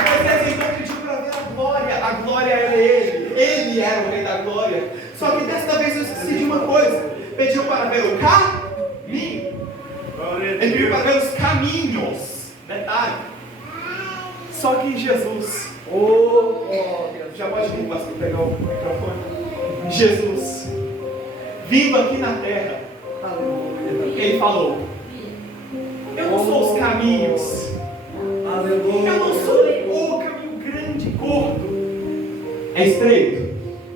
Moisés então pediu para ver a glória era ele era o rei da glória. Só que desta vez eu esqueci de uma coisa: pediu para ver o caminho. Ele pediu para ver os caminhos. Detalhe. Só que Jesus, já pode vir, pastor, pegar o microfone. Jesus, vindo aqui na terra, ele falou: eu não sou os caminhos, eu não sou o caminho grande, curto, é estreito,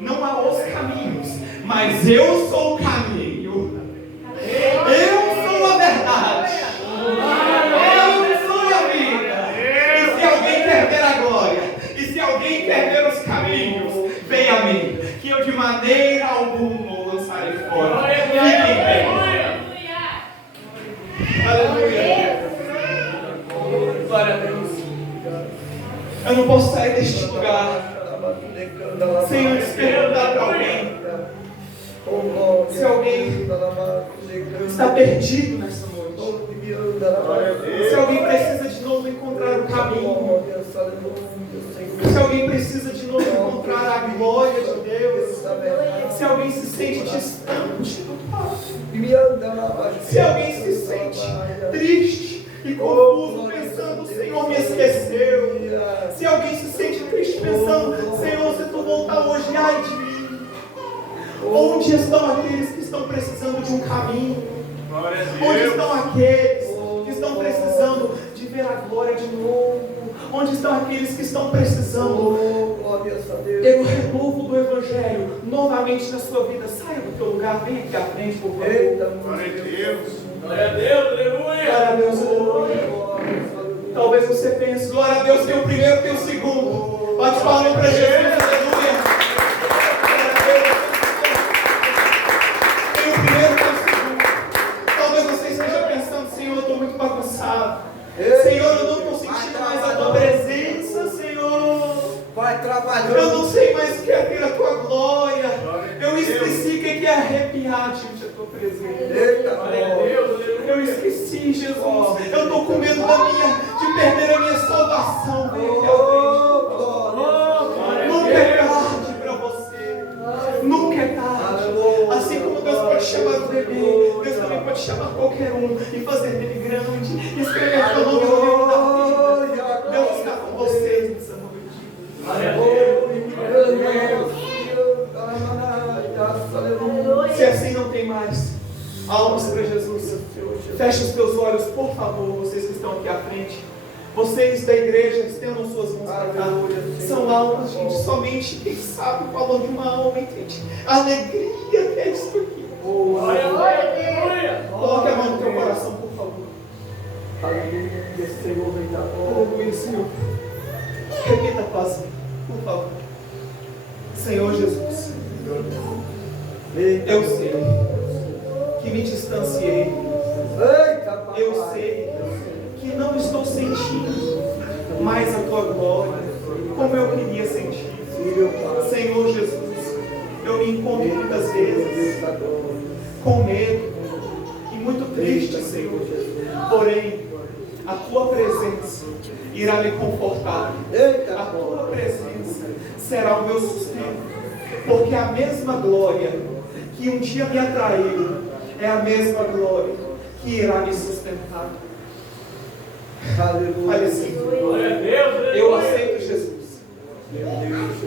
não há os caminhos, mas eu sou o caminho, eu sou a verdade, eu sou a vida. E se alguém quer ver a glória, e se alguém quer ver os caminhos, venha a mim, que eu de maneira alguma o lançarei fora. Fiquem bem. Aleluia. Glória a Deus. Eu não posso sair deste lugar sem antes perguntar para alguém se alguém está perdido nessa noite, se alguém precisa de novo encontrar o caminho, se alguém precisa de novo encontrar a glória de Deus, se alguém se sente distante do Pai, se alguém se sente triste e confuso, pensando: o Senhor me esqueceu. Se alguém se sente triste pensando: Senhor, se tu voltar hoje, ai de mim. Onde estão aqueles que estão precisando de um caminho? Onde estão aqueles que estão precisando de ver a glória de novo? Onde estão aqueles que estão precisando? Oh, glória a Deus. Eu renovo do Evangelho novamente na sua vida. Saia do teu lugar, vem aqui à frente, por favor. Eita, Glória a Deus. Glória a Deus, aleluia. Glória a Deus, aleluia. Talvez você pense, glória a Deus, tem o primeiro, tem o segundo. Bate palma para Jesus, aleluia. Glória a Deus. Tem o primeiro, tem o segundo. Talvez você esteja pensando, Senhor, eu estou muito bagunçado. Senhor, eu não estou sentindo mais a tua presença, Senhor. Vai trabalhando. Eu não sei mais o que é ter a tua glória. Eu esqueci o que é arrepiar diante da tua presença. Eita, Glória a glória. Deus, aleluia. Eu esqueci, Jesus. Eu estou com medo de perder a minha salvação. Vem aqui à Oh, frente. glória. Nunca é tarde para você. Nunca é tarde. Assim como Deus pode chamar o bebê, Deus também pode chamar qualquer um e fazer dele grande, e escrever teu nome no livro da vida. Deus está com vocês nessa noite. Glória a Deus. Se assim não tem mais, almas para Jesus. Feche os teus olhos, por favor, vocês que estão aqui à frente. Vocês da igreja, estendam suas mãos para cá. São almas, gente. Somente quem sabe o valor de uma alma entende a alegria que é isso aqui. Glória a Deus, aleluia. Coloque a mão no teu coração, por favor. Aleluia, Senhor, vem da Aleluia, Senhor. Repita após mim, por favor. Senhor Jesus, eu sei que me distanciei. Eita, papai. Eu sei que não estou sentindo mais a tua glória como eu queria sentir. Senhor Jesus, eu me encontro muitas vezes com medo e muito triste, Senhor. Porém, a tua presença irá me confortar. A tua presença será o meu sustento. Porque a mesma glória que um dia me atraiu é a mesma glória que irá me sustentar. Fale assim: Glória a Deus, aleluia. eu aceito Jesus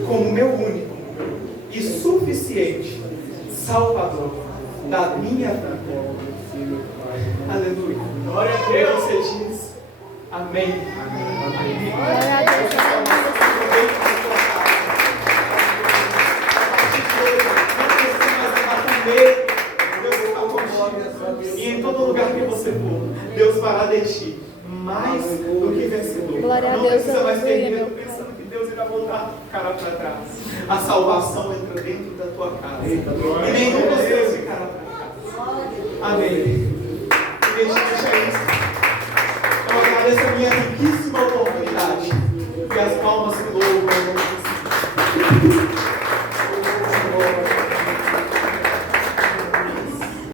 como meu único e suficiente Salvador da minha vida. Aleluia. Glória a Deus. Você diz amém. Glória a Deus, Deus está contigo. E em todo lugar que você for, Deus fará de ti mais do que vencedor. Glória a Não Deus, precisa mais ter aleluia, medo meu pensando que Deus irá voltar o cara para trás. A salvação entra dentro da tua casa. E nenhum dos teus ficará para trás. Amém. E deixa isso. Eu agradeço a minha riquíssima oportunidade. E as palmas que louvam.